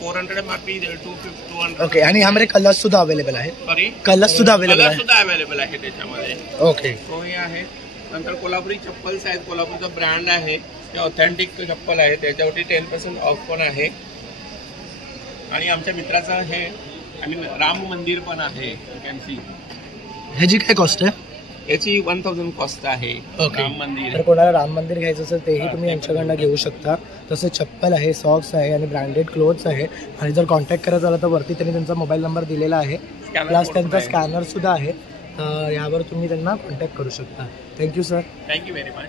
400 MRP 200. ओके. आणि ह्यामध्ये कलर्स सुद्धा अवेलेबल आहेत? सॉरी, कलर्स सुद्धा अवेलेबल आहे? सुद्धा अवेलेबल आहे त्याच्यामध्ये. ओके. तो हे आहे. नंतर कोल्हापुरी चप्पल्स आहेत. कोल्हापूरचा ब्रँड आहे. ते ऑथेंटिक चप्पल आहे. त्याच्यावरती 10% ऑफ पण आहे. आणि आमच्या मित्राचं हे राम मंदिर पण आहे. You can C. ह्याची काय कॉस्ट आहे? याची 1000 कॉस्ट आहे. ओके. राम मंदिर. तर कोणाला राम मंदिर घ्यायचं असेल तेही तुम्ही यांच्याकडनं घेऊ शकता. तसे चप्पल आहे, सॉक्स आहे आणि ब्रँडेड क्लोथ्स आहे. आणि जर कॉन्टॅक्ट करायचा झाला तर वरती त्यांनी त्यांचा मोबाईल नंबर दिलेला आहे. प्लस त्यांचा स्कॅनर सुद्धा आहे. तर यावर तुम्ही त्यांना कॉन्टॅक्ट करू शकता. Thank you sir. Thank you very much.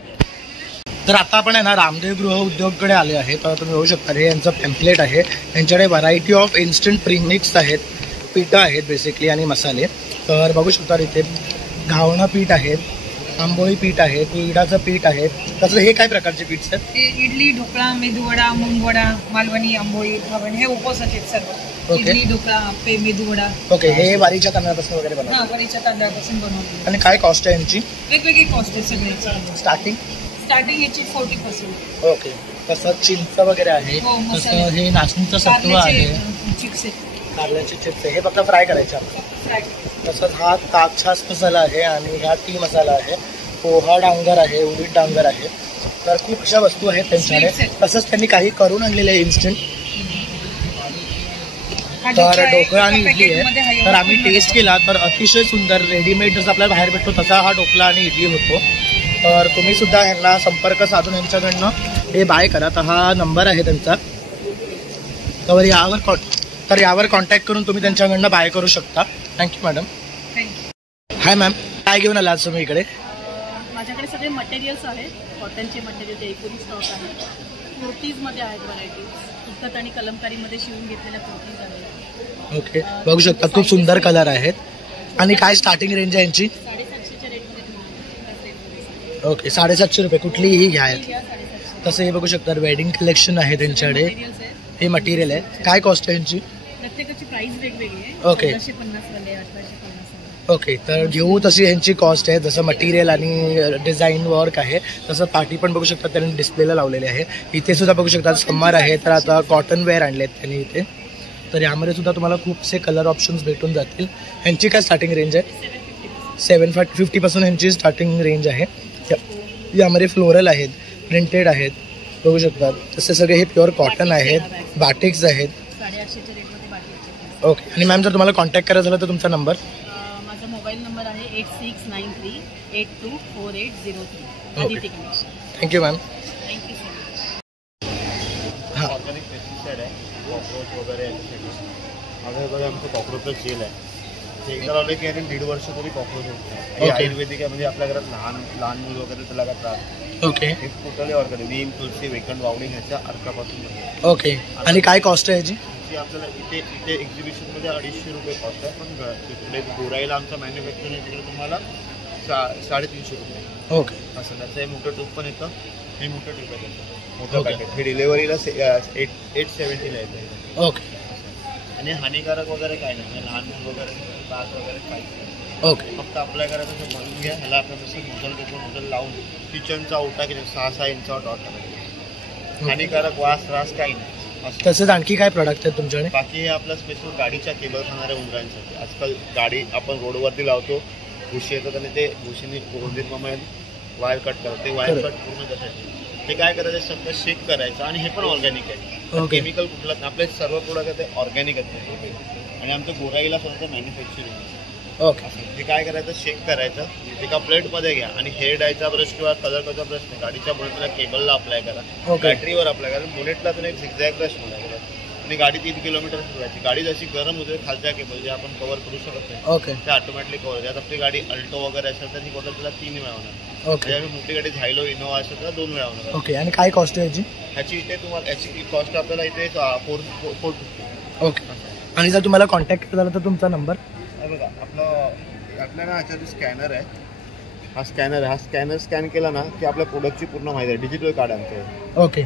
तर आता आपण आहे ना रामदेव गृह उद्योगकडे आले आहे. तर तुम्ही बघू शकता हे यांचं पॅम्पलेट आहे. यांच्याकडे व्हरायटी ऑफ इन्स्टंट प्रीमिक्स आहेत, पिठं आहेत बेसिकली आणि मसाले. तर बघू शकता इथे घावणं पीठ आहे, आंबोळी पीठ आहे, इडाचं पीठ आहे. तसं हे काय प्रकारचे पीठ आहेत? इडली, ढोकळा, मेदूवडा, मुंगवडा, मालवणी, आंबोळी, घावण हे उपवासाचे सर्व. इडली, ढोकळा, आप्पे, मेदूवडा. ओके. हे वारीच्या तांदळापासून वगैरे बनवतात? हा, वारीच्या तांदळापासून बनवतो. आणि काय कॉस्ट आहे यांची? वेगवेगळी कॉस्ट आहे सगळ्याची. स्टार्टिंग याची 40%. ओके. तसंच चिंच वगैरे आहे. तसं हे नाचणीचं सत्व आहे, चिप्स आहे, कारल्याचे चिप्स आहे. हे फक्त फ्राय करायचे आपल्याला. तसंच हा ताक छास मसाला आहे आणि हा टी मसाला आहे. पोहा डांगर आहे, उडीद डांगर आहे. तर खूप अशा वस्तू आहेत त्यांच्याकडे. तसंच त्यांनी काही करून आणलेले आहे इन्स्टंट. तर ढोकळा आणि इडली आहे. तर आम्ही टेस्ट केला तर अतिशय सुंदर, रेडीमेड जसं आपल्याला बाहेर भेटतो तसा हा ढोकळा आणि इडली होतो. तर तुम्ही सुद्धा ह्यांना संपर्क साधून यांच्याकडनं हे बाय करा. तर हा नंबर आहे त्यांचा. तर यावर कॉन्टॅक्ट करून तुम्ही त्यांच्याकडनं बाय करू शकता. Thank you madam. Hi ma'am. काय घेऊन आला आज तुम्ही इकडे? माझ्याकडे सगळे मटेरियल्स आहेत. कॉटनचे मटेरियल जयपुरी स्टॉक आहे. कुर्तीजमध्ये आहेत व्हरायटीज. इकत आणि कलमकारीमध्ये शिवून घेतलेल्या कुर्तीज आहेत. ओके. बघू शकता खूप सुंदर कलर आहेत. आणि काय स्टार्टिंग रेंज आहे यांची? 750च्या रेटमध्ये ओके 750 रुपये कुठलीही घ्या. ही घ्या 750. तसं हे बघू शकता वेडिंग कलेक्शन आहे त्यांच्याकडे. मटेरियल्स आहे. हे मटेरियल आहे. काय कॉस्ट आहे यांची? प्रत्येकाची प्राइस वेगवेगळी आहे. ओके. 1450 वाले 1850 वाले. ओके तर घेऊ तशी यांची कॉस्ट आहे. जसं मटेरियल आणि डिझाईन वर्क आहे तसं पाठी पण बघू शकता त्यांनी डिस्प्लेला लावलेले आहे. इथे सुद्धा बघू शकता समर आहे तर आता कॉटन वेअर आणलेत त्यांनी इथे. तर यामध्ये सुद्धा तुम्हाला खूपसे कलर ऑप्शन्स भेटून जातील. ह्यांची काय स्टार्टिंग रेंज आहे? 750 ह्यांची स्टार्टिंग रेंज आहे. यामध्ये फ्लोरल आहेत, प्रिंटेड आहेत बघू शकता. तसे सगळे हे प्युअर कॉटन आहेत, बाटिक्स आहेत. 850च्या रेटमध्ये बाकी. ओके. आणि मॅम जर तुम्हाला कॉन्टॅक्ट करायचं झालं तर तुमचा नंबर? माझा मोबाईल नंबर आहे 8693824803. Aditi collection. Thank you ma'am. Thank you so much. हां ऑर्गॅनिक पेस्टिसाइड आहे, कॉक्रोच वगैरे याच्यासाठी. माझं बघा आमचं कॉक्रोचचं जेल आहे. ते एकदा लावले की 1.5 वर्ष तरी कॉक्रोच होत नाही. हे आयुर्वेदिक आहे, म्हणजे आपल्या घरात लहान मुलं वगैरे त्याला का त्रास. ओके. हे टोटली ऑर्गॅनिक. नीम, तुळशी, वेकंड, वावणी ह्याच्या अर्कापासून बनते. ओके. आणि काय कॉस्ट आहे याची? आपल्याला इथे एक्झिबिशनमध्ये 250 रुपये कॉस्ट आहे, पण तिकडे गोराईला आमचं मॅन्युफॅक्चरिंग तिकडे तुम्हाला 350 रुपये. ओके. असं त्याचं हे मोठं ट्यूब पण येतं. हे मोठं ट्यूब आहे त्याचं मोठं पॅकेट. हे डिलेव्हरीला 870ला येतं. ओके. आणि हानिकारक वगैरे काय नाही, लहान मुलं वगैरे त्रास वगैरे काहीच नाही. ओके. फक्त आपल्या घरात असं बनवून घ्या. ह्याला आपल्या जसं नोजल लावून किचनचा ओटा की 6-6 इंचावर डॉट टाकायचा. हानिकारक वास त्रास काही नाही. तसेच आणखी काय प्रोडक्ट आहेत तुमच्याकडे? बाकी हे आपलं स्पेशल गाडीच्या केबल खाणाऱ्या उंदरांसाठी. आजकाल गाडी आपण रोडवरती लावतो, घुशी येतात आणि ते घुशीने वायर कट करते. वायर कट पूर्ण त्यासाठी ते काय करायचं, सगळं शेक करायचं. आणि हे पण ऑर्गॅनिक आहे, केमिकल कुठलं. आपले सर्व प्रोडक्ट आहे ते ऑर्गॅनिकच आहे. आणि आमचं गोराईला स्वतः मॅन्युफॅक्चरिंग. ओके. हे काय करायचं, शेक करायचं एका प्लेटमध्ये घ्या आणि हेअर डायचा ब्रश किंवा कलरचा ब्रश नाही, गाडीच्या बुलेटला केबलला अप्लाय करा, बॅटरीवर अप्लाय करा. बुलेटला तुम्ही एक झिगझॅग ब्रश मारायचा आणि गाडी 3 किलोमीटर फिरवायची. गाडी जशी गरम होते खालच्या केबल जे आपण कव्हर करू शकत नाही ते ऑटोमॅटिकली कव्हर होते. आता आपली गाडी अल्टो वगैरे असेल तर ती बॉटल तुला 3 वेळा होणार. त्याच्यामुळे मोठी गाडी झायलो इनोवा असेल तर 2 वेळा होणार. ओके. आणि काय कॉस्ट आहे याची? ह्याची इथे तुम्हाला याची कॉस्ट आपल्याला इथे 450. ओके. आणि जर तुम्हाला कॉन्टॅक्ट झाला तर तुमचा नंबर? बघा आपल्याला ह्याच्यात स्कॅनर आहे. हा स्कॅनर स्कॅन केला ना की आपल्या प्रोडक्टची पूर्ण माहिती आहे. डिजिटल कार्ड आमचं. ओके.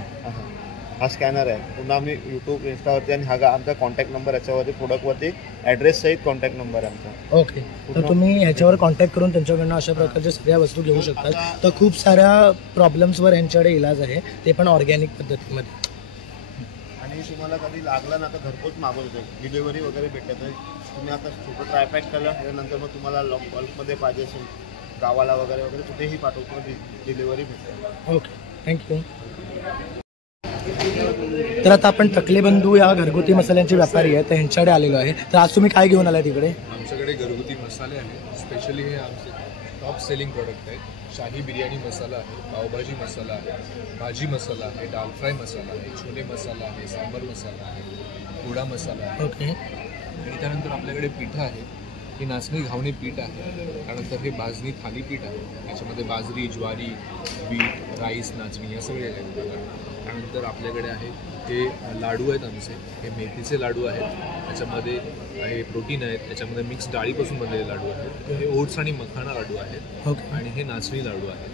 हा स्कॅनर आहे. पुन्हा आम्ही यूट्यूब, इंस्टावरती आणि हा आमचा कॉन्टॅक्ट नंबर याच्यावरती प्रोडक्टवरती ॲड्रेस सहित कॉन्टॅक्ट नंबर आहे आमचा. ओके. तर तुम्ही ह्याच्यावर कॉन्टॅक्ट करून त्यांच्याकडनं अशा प्रकारच्या सगळ्या वस्तू घेऊ शकतात. तर खूप साऱ्या प्रॉब्लेम्सवर यांच्याकडे इलाज आहे, ते पण ऑर्गॅनिक पद्धतीमध्ये. आणि तुम्हाला कधी लागलं ना तर घरपोच मागवत होते, डिलिव्हरी वगैरे भेटत नाही. तुम्ही आता छोटं ट्रायपॅक केलं त्याच्यानंतर मग तुम्हाला बल्कमध्ये पाहिजे असेल गावाला वगैरे कुठेही पाठवतो डिलिव्हरी भेटेल. ओके. थँक्यू. तर आता आपण तकलेबंधू या घरगुती मसाल्यांचे व्यापारी आहेत, तर ह्यांच्याकडे आलेलो आहे. तर आज तुम्ही काय घेऊन आलाय तिकडे? आमच्याकडे घरगुती मसाले आहेत. स्पेशली हे आमचे टॉप सेलिंग प्रोडक्ट आहेत. शाही बिर्याणी मसाला आहे, पावभाजी मसाला आहे, भाजी मसाला आहे, दाल फ्राय मसाला आहे, छोले मसाला आहे, सांबर मसाला आहे, पोळा मसाला आहे. ओके. आणि त्यानंतर आपल्याकडे पिठं आहे. हे नाचणी घावणे पीठ आहे. त्यानंतर हे भाजणी थालीपीठ आहे. याच्यामध्ये बाजरी, ज्वारी, बीट, राईस, नाचणी या सगळे आहेत. त्यानंतर आपल्याकडे आहे हे लाडू आहेत आमचे. हे मेथीचे लाडू आहेत. त्याच्यामध्ये हे प्रोटीन आहेत. त्याच्यामध्ये मिक्स डाळीपासून बनलेले लाडू आहेत. हे ओट्स आणि मखाना लाडू आहेत. आणि हे नाचणी लाडू आहेत.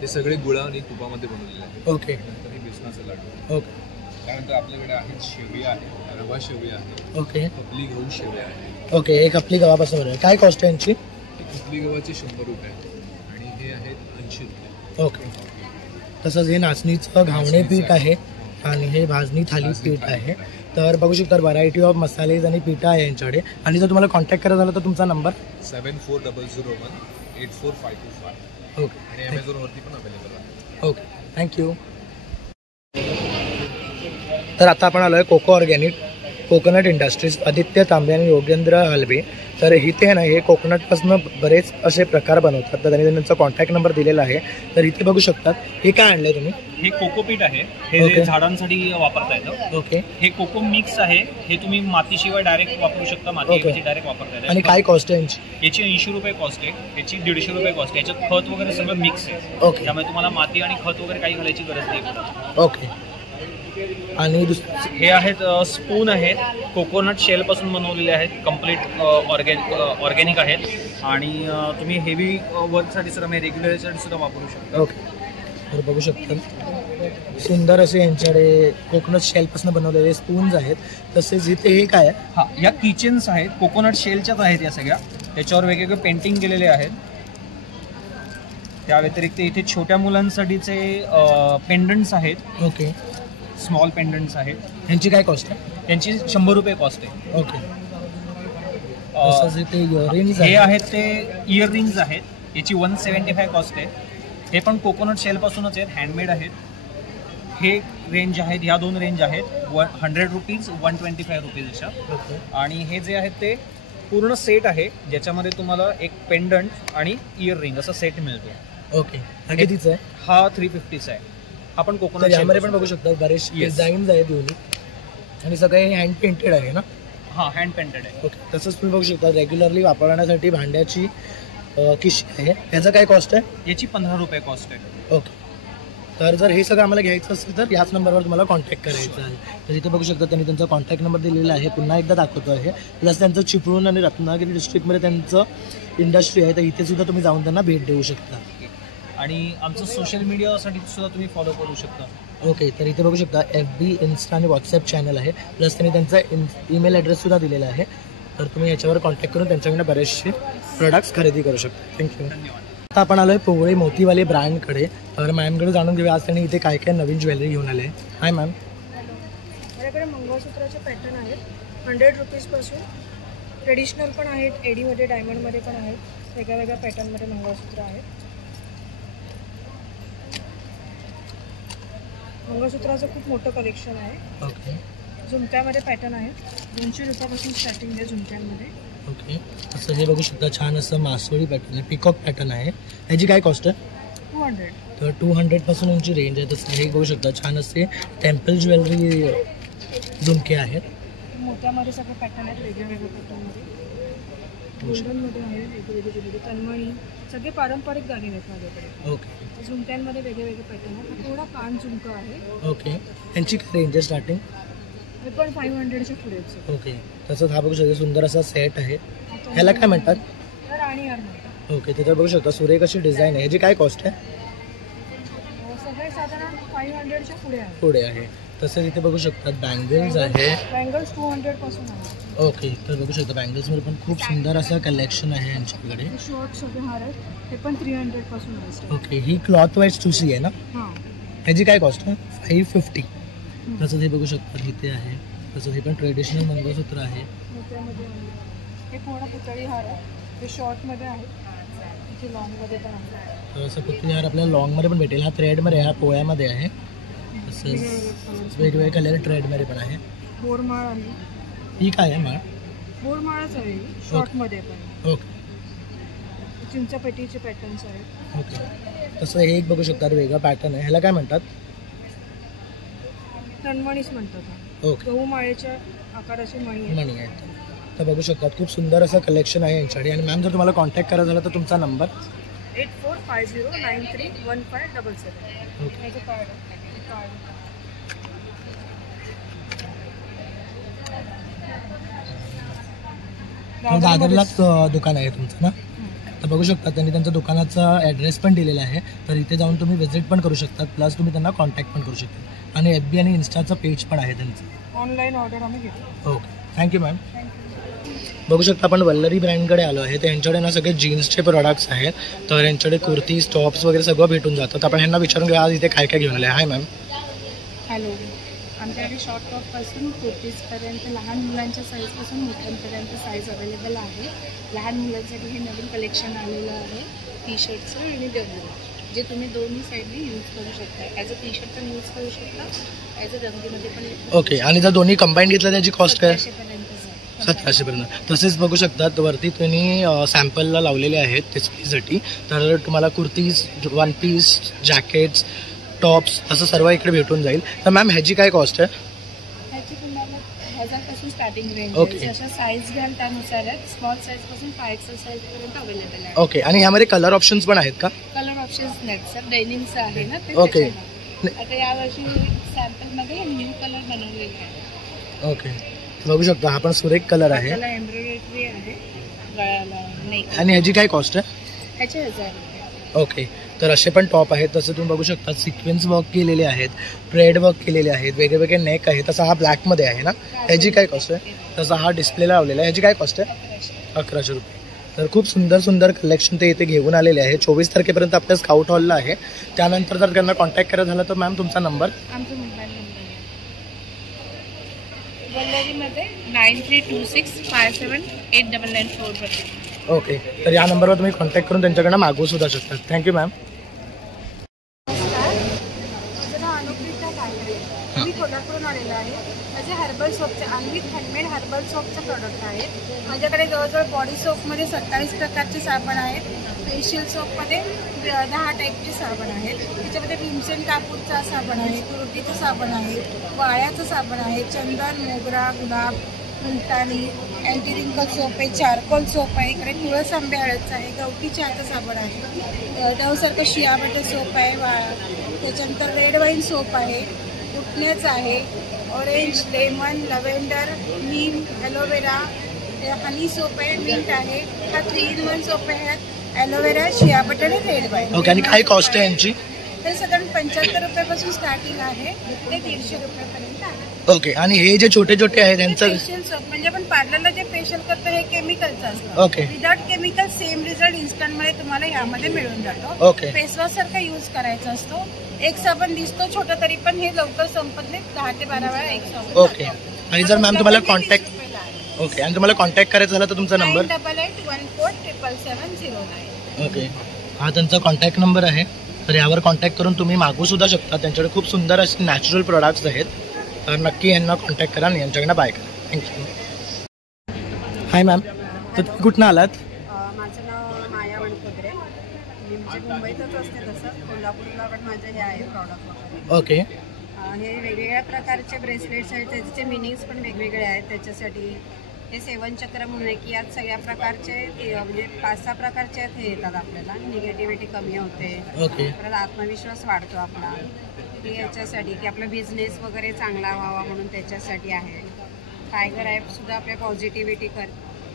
हे सगळे गुळा आणि तुपामध्ये बनवलेले आहेत. ओके. त्यानंतर हे बेसनाचे लाडू. ओके. त्यानंतर आपल्याकडे आहेत शेवया आहे, रवा शेवया आहे. ओके. खपली गहू शेवया आहे. ओके. एक खपली गव्हापासून बनवली. काय कॉस्ट आहे यांची? खपली गव्हाचे 100 रुपये आणि हे आहेत 80 रुपये. ओके. तसंच हे नाचणीचं घावणे पीठ आहे आणि हे भाजणी थालीपीठ आहे. तर बघू शकता व्हरायटी ऑफ मसालेज आणि पिठा आहे यांच्याकडे. आणि जर तुम्हाला कॉन्टॅक्ट करायचा झाला तर तुमचा नंबर? 7400184525. ओके. आणि ॲमेझॉनवरती पण अवेलेबल आहे. ओके. थँक्यू. तर आता आपण आलो आहे Koko Organic Coconut Industries, Aditya Tambe आणि योगेंद्र हलवे. तर इथे ना हे कोकोनटपासून बरेच असे प्रकार बनवतात. तर त्यांनी त्यांचा कॉन्टॅक्ट नंबर दिलेला आहे. तर इथे बघू शकतात. हे काय आणलंय तुम्ही? हे कोकोपीट आहे. हे झाडांसाठी वापरता येतं. ओके. हे कोको मिक्स आहे. हे तुम्ही मातीशिवाय डायरेक्ट वापरू शकता. माती डायरेक्ट वापरता येतं. आणि काय कॉस्ट आहे यांची? याची 80 रुपये कॉस्ट आहे. याची 150 रुपये कॉस्ट आहे. याच्यात खत वगैरे सगळं मिक्स आहे. ओके. त्यामुळे तुम्हाला माती आणि खत वगैरे काही घालायची गरज नाही. ओके. आणि हे आहेत स्पून आहेत, कोकोनट शेल पासून बनवलेले आहेत, कम्प्लीट ऑर्गॅनिक आहेत आणि तुम्ही हेवी वर्कसाठी सुद्धा रेग्युलरसाठी सुद्धा वापरू शकता. ओके, तर बघू शकता सुंदर असे यांच्याकडे कोकोनट शेलपासून बनवलेले स्पून्स आहेत. तसेच इथे हे काय आहे? हां, या किचन्स आहेत, कोकोनट शेलच्याच आहेत या सगळ्या. त्याच्यावर वेगवेगळे पेंटिंग केलेले आहेत. त्या व्यतिरिक्त इथे छोट्या मुलांसाठीचे पेंडंट्स आहेत. ओके, स्मॉल पेंडंट्स आहेत. यांची काय कॉस्ट आहे? त्यांची 100 रुपये कॉस्ट आहे. ओके, तसंच इथे इयरिंग्स हे आहेत ते इयरिंग्स आहेत. याची 175 कॉस्ट आहे. हे पण कोकोनट शेलपासूनच आहेत, हँडमेड आहेत. हे रेंज आहेत, ह्या दोन रेंज आहेत, 100 रुपीज 125 रुपीज अशा. आणि हे जे आहेत ते पूर्ण सेट आहे, ज्याच्यामध्ये तुम्हाला एक पेंडंट आणि इयरिंग असा सेट मिळतो. ओके, हा कितीचा आहे? हा 350चा आहे. हा पण कोकोनट यामध्ये पण बघू शकता बरेच डिझाईन्स आहेत दोन्ही आणि सगळे हँड पेंटेड आहे ना? हां, हँड पेंटेड आहे. ओके, तसंच तुम्ही बघू शकता रेग्युलरली वापरण्यासाठी भांड्याची किशी आहे. याचा काय कॉस्ट आहे? याची 15 रुपये कॉस्ट आहे. ओके, तर जर हे सगळं आम्हाला घ्यायचं असेल तर याच नंबरवर तुम्हाला कॉन्टॅक्ट करायचा आहे. तर इथे बघू शकता त्यांनी त्यांचा कॉन्टॅक्ट नंबर दिलेला आहे, पुन्हा एकदा दाखवतो आहे. प्लस त्यांचं चिपळूण आणि रत्नागिरी डिस्ट्रिक्टमध्ये त्यांचं इंडस्ट्री आहे, तर इथे सुद्धा तुम्ही जाऊन त्यांना भेट देऊ शकता. आणि आमचं सोशल मीडियासाठी सुद्धा तुम्ही फॉलो करू शकता. ओके, तर इथे बघू शकता FB, इन्स्टा आणि व्हॉट्सॲप चॅनल आहे. प्लस त्यांनी त्यांचा ईमेल ॲड्रेससुद्धा दिलेला आहे, तर तुम्ही याच्यावर कॉन्टॅक्ट करून त्यांच्याकडे बरेचसे प्रोडक्ट्स खरेदी करू शकता. थँक्यू. धन्यवाद. आता आपण आलो आहे पोवळे मोतीवाले ब्रँडकडे. तर मॅमकडे जाणून घेऊया आज त्यांनी इथे काय काय नवीन ज्वेलरी घेऊन आले. हाय मॅम. माझ्याकडे मंगळसूत्राचे पॅटर्न आहेत 100 रुपीजपासून. ट्रेडिशनल पण आहेत, एडीमध्ये, डायमंडमध्ये पण आहेत. वेगळ्या वेगळ्या पॅटर्नमध्ये मंगळसूत्र आहेत. मंगळसूत्राचं खूप मोठं कलेक्शन आहे. ओके, झुमक्यामध्ये पॅटर्न आहेत 200 रुपयापासून स्टार्टिंग आहे झुमक्यांमध्ये. ओके, असं हे बघू शकता छान असं मासोळी पॅटर्न आहे, पिकॉक पॅटर्न आहे. ह्याची काय कॉस्ट आहे? 200. तर 200पासून यांची रेंज आहे. तसं हे बघू शकता छान असे टेम्पल ज्वेलरी झुमके आहेत. मोत्यामध्ये सगळे पॅटर्न आहेत वेगळ्या वेगळ्या पॅटर्नमध्ये. गोल्डनमध्ये आहे वेगवेगळे ज्वेलरी, तन्मणी, सगळे पारंपरिक दागिने आहेत माझ्याकडे. ओके, झुमक्यांमध्ये वेगळे वेगळे पॅटर्न आहेत. हा थोडा कान झुमका आहे. ओके, यांची काय रेंज आहे स्टार्टिंग? हे पण 500च्या पुढेच. ओके, तसंच हा बघू शकता सुंदर असा सेट आहे. ह्याला काय म्हणतात? राणी हार म्हणतात. ओके, तिथे बघू शकता सुरेख अशी डिझाईन आहे. ह्याची काय कॉस्ट आहे? सगळे साधारण 500च्या पुढे आहे. पुढे आहे. तसंच इथे बघू शकतात बँगल्स आहे. बँगल्स 200 पासून आहे. ओके, तर बघू शकता बँगल्समध्ये पण खूप सुंदर असं कलेक्शन आहे यांच्याकडे. शॉर्ट सगळे हार आहेत, ते पण 300 पासून आहे. ओके, ही क्लॉथ वाईज ठुसी आहे ना? हां. ह्याची काय कॉस्ट आहे? 550. तसंच हे बघू शकतात इथे आहे. तसंच हे पण ट्रेडिशनल मंगळसूत्र आहे. मोत्यामध्ये हे पूर्ण पुतळी हार आहे. हे शॉर्टमध्ये आहे, इथे लॉंगमध्ये पण आहे. तर असं पुतळी हार आपल्याला लॉंगमध्ये पण भेटेल. हा थ्रेडमध्ये आहे, हा पोळ्यामध्ये आहे. तसंच वेगवेगळे कलर ट्रेडमध्ये पण आहे. बोरमाळ आहे. ही काय आहे माळ? बोरमाळच आहे, शॉर्टमध्ये पण. ओके, चिंचपेटीचे पॅटर्न्स आहेत. ओके, तसं हे एक बघू शकतात वेगळा पॅटर्न आहे. ह्याला काय म्हणतात? तन्मणीच म्हणतात. ओके, गहू माळेच्या आकाराची मणी आहेत. तर बघू शकतात खूप सुंदर असं कलेक्शन आहे यांच्याकडे. आणि मॅम जर तुम्हाला कॉन्टॅक्ट करायचं झालं तर तुमचा नंबर 8450931577. ओके, माझं कार्ड आहे. दादरलाच दुकान आहे तुमचं ना? तर बघू शकता त्यांनी त्यांच्या दुकानाचा ॲड्रेस पण दिलेला आहे. तर इथे जाऊन तुम्ही व्हिजिट पण करू शकता, प्लस तुम्ही त्यांना कॉन्टॅक्ट पण करू शकता. आणि FB आणि इन्स्टाचं पेज पण आहे त्यांचं. ऑनलाईन ऑर्डर आम्ही घेतो. Okay, thank you ma'am. बघू शकता आपण वल्लरी ब्रँडकडे आलो आहे. तर यांच्याकडे ना सगळे जीन्सचे प्रोडक्ट्स आहेत. तर यांच्याकडे कुर्तीज, टॉप्स वगैरे सगळं भेटून जातं. तर आपण ह्यांना विचारून घेऊ आज इथे काय काय घेऊन आले. हाय मॅम. हॅलो. आमच्याकडे शॉर्ट टॉपपासून कुर्तीजपर्यंत लहान मुलांच्या साईजपासून मोठ्यांपर्यंत साईज अवेलेबल आहे. लहान मुलांसाठी हे नवीन कलेक्शन आलेलं आहे टी शर्टचं आणि जर्नल, जे तुम्ही दोन्ही साईडने यूज करू शकता. ॲज अ टी शर्ट पण यूज करू शकता, ॲज अ रंगीमध्ये पण. ओके, आणि जर दोन्ही कंबाईन घेतलं त्याची कॉस्ट काय? 1700 पर्यंत. तसेच बघू शकतात वरती त्यांनी सॅम्पलला लावलेले आहेत त्यासाठी. तर तुम्हाला kurtis, one piece, jackets, tops असं सर्व इकडे भेटून जाईल. तर मॅम ह्याची काय कॉस्ट आहे? ह्याची तुम्हाला 1000पासून स्टार्टिंग रेंज ओके. आहे. जशा साईज घ्याल त्यानुसार आहे. स्मॉल साईजपासून 5XL साईजपर्यंत अवेलेबल आहे. ओके, आणि ह्यामध्ये कलर ऑप्शन्स पण आहेत का? कलर ऑप्शन्स नाहीत सर, डेनिमचं आहे ना ते. ओके, आता यावर्षी सॅम्पलमध्ये न्यू कलर बनवलेले आहे. ओके, बघू शकता हा पण सुरेख कलर आहे. त्याला एम्ब्रॉयडरी आहे गळ्याला, नेक. आणि ह्याची काय कॉस्ट आहे? ह्याचे 1000 रुपये. ओके, तर असे पण टॉप आहेत. तसं तुम्ही बघू शकता सिक्वेन्स वर्क केलेले आहेत, थ्रेड वर्क केलेले आहेत, वेगळे वेगळे नेक आहेत. तसा हा ब्लॅकमध्ये आहे ना, ह्याची काय कॉस्ट आहे? तसा हा डिस्प्लेला लावलेला आहे, ह्याची काय कॉस्ट आहे? 1100 रुपये. तर खूप सुंदर सुंदर कलेक्शन ते इथे घेऊन आलेले आहे. 24 तारखेपर्यंत आपल्या स्काउट हॉलला आहे. त्यानंतर जर त्यांना कॉन्टॅक्ट करायचं झालं तर मॅम तुमचा नंबर? आमचा मोबाईल नंबर वल्लरीमध्ये 9326578994. ओके, तर या नंबरवर तुम्ही कॉन्टॅक्ट करून त्यांच्याकडनं मागवू सुद्धा शकता. Thank you ma'am. माझं नाव अनुप्रिता कांबळे. मी कोल्हापूरून आलेलं आहे. माझे हर्बल सोपचे अन्वित हँडमेड हर्बल सोपचे प्रोडक्ट आहेत. माझ्याकडे जवळजवळ बॉडी सोपमध्ये 27 प्रकारचे साबण आहेत. फेशियल सोपमध्ये 10 टाईपचे साबण आहेत. त्याच्यामध्ये भीमसेन कापूरचा साबण आहे, तुरटीचं साबण आहे, वाळ्याचं साबण आहे, चंदन, मोगरा, गुलाब, मुलतानी, अँटी रिंकल सोप आहे, चारकोल सोप आहे, इकडे तुळस आंबे हळदचं आहे, गवठी चहाचं साबण आहे, डवसारखं शिया बटर सोप आहे, त्याच्यानंतर रेड वाईन सोप आहे, उठण्याचं आहे, ऑरेंज, लेमन, लव्हेंडर, नीम, ॲलोवेरा, हनी सोप आहे, मिंट आहे. हा 3-in-1 सोप आहे. ॲलोवेरा, शिया बटर आणि रेड वाईन. ओके, आणि काय कॉस्ट आहे यांची? हे साधारण 75 रुपयापासून स्टार्टिंग आहे ते 150 रुपयापर्यंत आहे. ओके, आणि हे जे छोटे छोटे आहेत त्यांचं? फेशियल सोप म्हणजे आपण पार्लरला जे फेशियल करतो हे केमिकलचं असतं. Okay. Without chemical same result इन्स्टंटमध्ये तुम्हाला यामध्ये मिळून जातो. ओके. फेसवॉश सारखा यूज करायचा असतो. एक साबण दिसतो छोटा तरी पण हे लवकर संपत नाही. 10 ते 12 वेळा एक साबण. ओके, आणि जर मॅम तुम्हाला कॉन्टॅक्ट ओके आणि तुम्हाला कॉन्टॅक्ट करायचं झालं तर तुमचा नंबर? 9881477709. ओके, हा त्यांचा कॉन्टॅक्ट नंबर आहे. तर यावर कॉन्टॅक्ट करून तुम्ही मागवू सुद्धा शकता. त्यांच्याकडे खूप सुंदर असे नॅचरल प्रोडक्ट्स आहेत. तर नक्की यांना कॉन्टॅक्ट करा आणि यांच्याकडनं बाय करा. थँक्यू. हाय मॅम, तर तुम्ही कुठनं आलात? माझं नाव माया वणकुद्रे. मी म्हणजे मुंबईतच असते. तसं कोल्हापूरला पण माझं हे आहे प्रॉडक्ट वगैरे. ओके. हे वेगवेगळ्या प्रकारचे ब्रेसलेट्स आहेत. त्याचे मिनिंग्स पण वेगवेगळे आहेत. त्याच्यासाठी हे 7 चक्र म्हणून आहे की यात सगळ्या प्रकारचे म्हणजे 5-6 प्रकारचे आहेत. हे येतात आपल्याला. निगेटिव्हिटी कमी होते. ओके. परत आत्मविश्वास वाढतो आपला. की याच्यासाठी की आपला बिझनेस वगैरे चांगला व्हावा म्हणून त्याच्यासाठी आहे. टायगर ॲप सुद्धा आपल्या पॉझिटिव्हिटी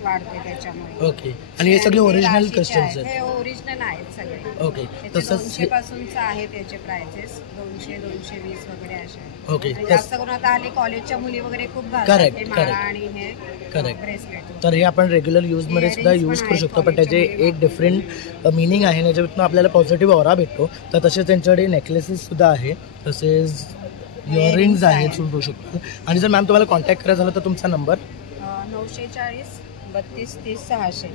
वाढते त्याच्यामुळे. ओके, आणि हे सगळे ओरिजिनल क्रिस्टल्स आहेत? हे ओरिजिनल आहेत सगळे. ओके, तसंच 200 पासूनचं आहे त्याचे प्राइसेस. 200-220 वगैरे असे. ओके, जास्त करून आता हल्ली कॉलेजच्या मुली वगैरे खूप घालतात करेक्ट माळा आणि हे करेक्ट. ब्रेसलेट. तर हे आपण रेग्युलर यूजमध्ये सुद्धा यूज करू शकतो. पण त्याचे एक डिफरंट मिनिंग आहे. त्याच्यातून आपल्याला पॉझिटिव्ह ऑरा भेटतो. तर तसेच त्यांच्याकडे नेकलेसेस सुद्धा आहे. तसेच इयरिंग्स आहेत सुरू शकतो. आणि जर मॅम तुम्हाला कॉन्टॅक्ट करायचं झालं तर तुमचा नंबर? 940-32-30-600.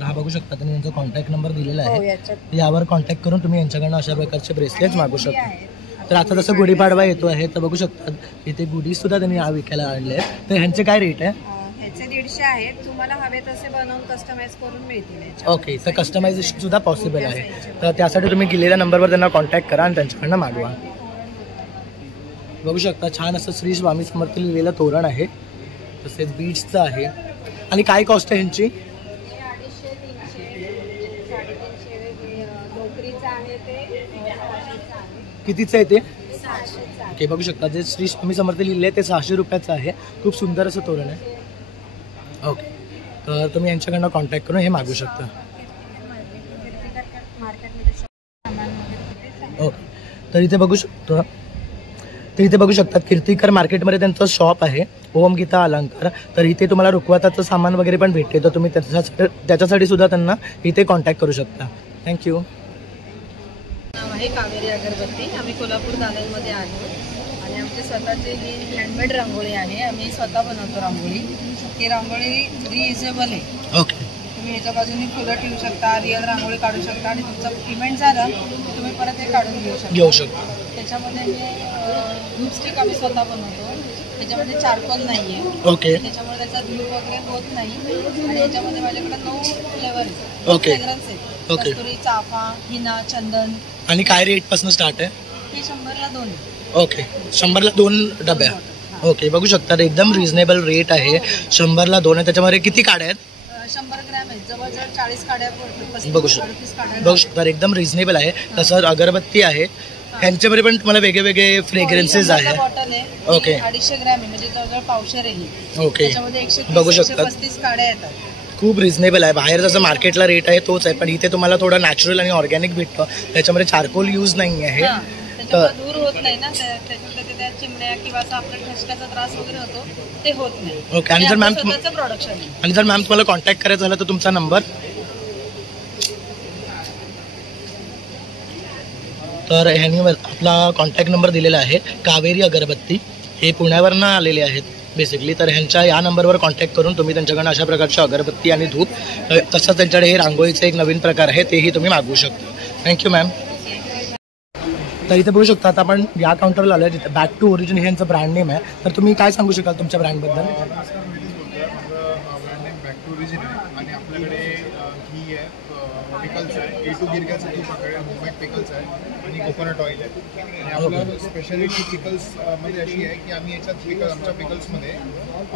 हा बघू शकता, त्यांनी यांचा कॉन्टॅक्ट नंबर दिलेला हो, आहे. याच्यात यावर कॉन्टॅक्ट करून तुम्ही यांच्याकडनं अशा प्रकारचे ब्रेसलेट्स मागू शकता. तर आता जसं गुढीपाडवा येतो आहे तर बघू शकता इथे गुढी सुद्धा त्यांनी विकायला आणले आहेत. तर ह्यांचे काय रेट आहे? ह्याचे 150 आहेत. तुम्हाला हवे तसे बनवून कस्टमाइज करून मिळतील. ओके, तर कस्टमायझेशन सुद्धा पॉसिबल आहे. तर त्यासाठी तुम्ही दिलेल्या नंबरवर त्यांना कॉन्टॅक्ट करा आणि त्यांच्याकडनं मागवा. बघू शकता छान असं श्री स्वामी समर्थ लिहिलेलं तोरण आहे. तसेच बीड्सचं आहे. आणि काय कॉस्ट आहे ह्यांची? 250-300-350 नोकरीचं आहे ते 600चं आहे. कितीचं आहे ते? 600चं. ओके, बघू शकता जे श्री स्वामी समर्थ लिहिले आहे ते 600 रुपयाचं आहे. खूप सुंदर असं तोरण आहे. ओके, तर तुम्ही यांच्याकडनं कॉन्टॅक्ट करून हे मागू शकता. ओके, तर इथे बघू शकतो कीर्तिकर मार्केटमध्ये त्यांचं शॉप आहे, ओम गीता अलंकार. तर इथे तुम्हाला रुखवताचं सामान वगैरे पण भेटते. तर तुम्ही त्याच्यासाठी सुद्धा त्यांना इथे कॉन्टॅक्ट करू शकता. थँक्यू. नाव आहे कावेरी अगरबत्ती. आम्ही कोल्हापूर दादरमध्ये आलो आणि आमची स्वतःची ही हँडमेड रांगोळी आहे. आम्ही स्वतः बनवतो रांगोळी. ही रांगोळी रियुजेबल आहे. ओके, तुम्ही ह्याच्या बाजूने फुलं ठेवू शकता, रिअल रांगोळी काढू शकता आणि तुमचं पेमेंट झालं तुम्ही परत हे काढून घेऊ शकता. त्याच्यामध्ये मी धूपस्टिक आम्ही स्वतः बनवतो. त्याच्यामध्ये चारकोल नाही आहे. ओके, त्याच्यामुळे त्याचा धूप वगैरे होत नाही. आणि याच्यामध्ये माझ्याकडे 9 फ्लेवर आहेत. ओके. फ्रेग्रन्स आहेत. ओके. कस्तुरी, चाफा, हिना, चंदन. आणि काय रेटपासून स्टार्ट आहे? हे 100ला 2. ओके, 100ला 2 डब्या. ओके, बघू शकता एकदम रिझनेबल रेट आहे. 100ला 2 आहे. त्याच्यामध्ये किती काड्या आहेत? 100 ग्रॅम आहेत. जवळजवळ 40 काड्या बघू शकता एकदम रिझनेबल आहे. तसं अगरबत्ती आहे. ह्यांच्यामध्ये पण तुम्हाला वेगळे वेगळे फ्रेग्रन्सेस आहे. बॉटल आहे. ओके. 250 ग्रॅम आहे, म्हणजे जवळजवळ पावशेर आहे. ओके. त्याच्यामध्ये 130 बघू शकता 135 काड्या येतात. खूप रिझनेबल आहे. बाहेर जसं मार्केटला रेट आहे तोच आहे, पण इथे तुम्हाला थोडं नॅचरल आणि ऑर्गॅनिक भेटतं. त्याच्यामध्ये चारकोल यूज नाही आहे. दूर होत नाही ना त्या चिमण्या किंवा असं आपल्या ठसक्याचा त्रास वगैरे होतो ते होत नाही. ओके. आणि जर मॅम प्रोडक्शन आहे. आणि जर मॅम तुम्हाला कॉन्टॅक्ट करायचं झालं तर तुमचा नंबर? तर ह्यांनी आपला कॉन्टॅक्ट नंबर दिलेला आहे. कावेरी अगरबत्ती, हे पुण्यावरनं आलेले आहेत बेसिकली. तर ह्यांच्या या नंबरवर कॉन्टॅक्ट करून तुम्ही त्यांच्याकडनं अशा प्रकारच्या अगरबत्ती आणि धूप, तसंच त्यांच्याकडे हे रांगोळीचं एक नवीन प्रकार आहे तेही तुम्ही मागवू शकता. Thank you ma'am. तर इथे बघू शकता आता आपण या काउंटरला आलो आहे जिथे बॅक टू ओरिजिन हे यांचं ब्रँड नेम आहे. तर तुम्ही काय सांगू शकाल तुमच्या ब्रँडबद्दल? Brand name back to origin आहे आणि आपल्याकडे घी आहे, पिकल्स आहे, A2 गिरगाचं तूप आपल्याकडे, होममेड पिकल्स आहे आणि कोकोनट ऑइल आहे. आणि आपलं स्पेशालिटी पिकल्स मध्ये अशी आहे की आम्ही याच्यात आमच्या पिकल्समध्ये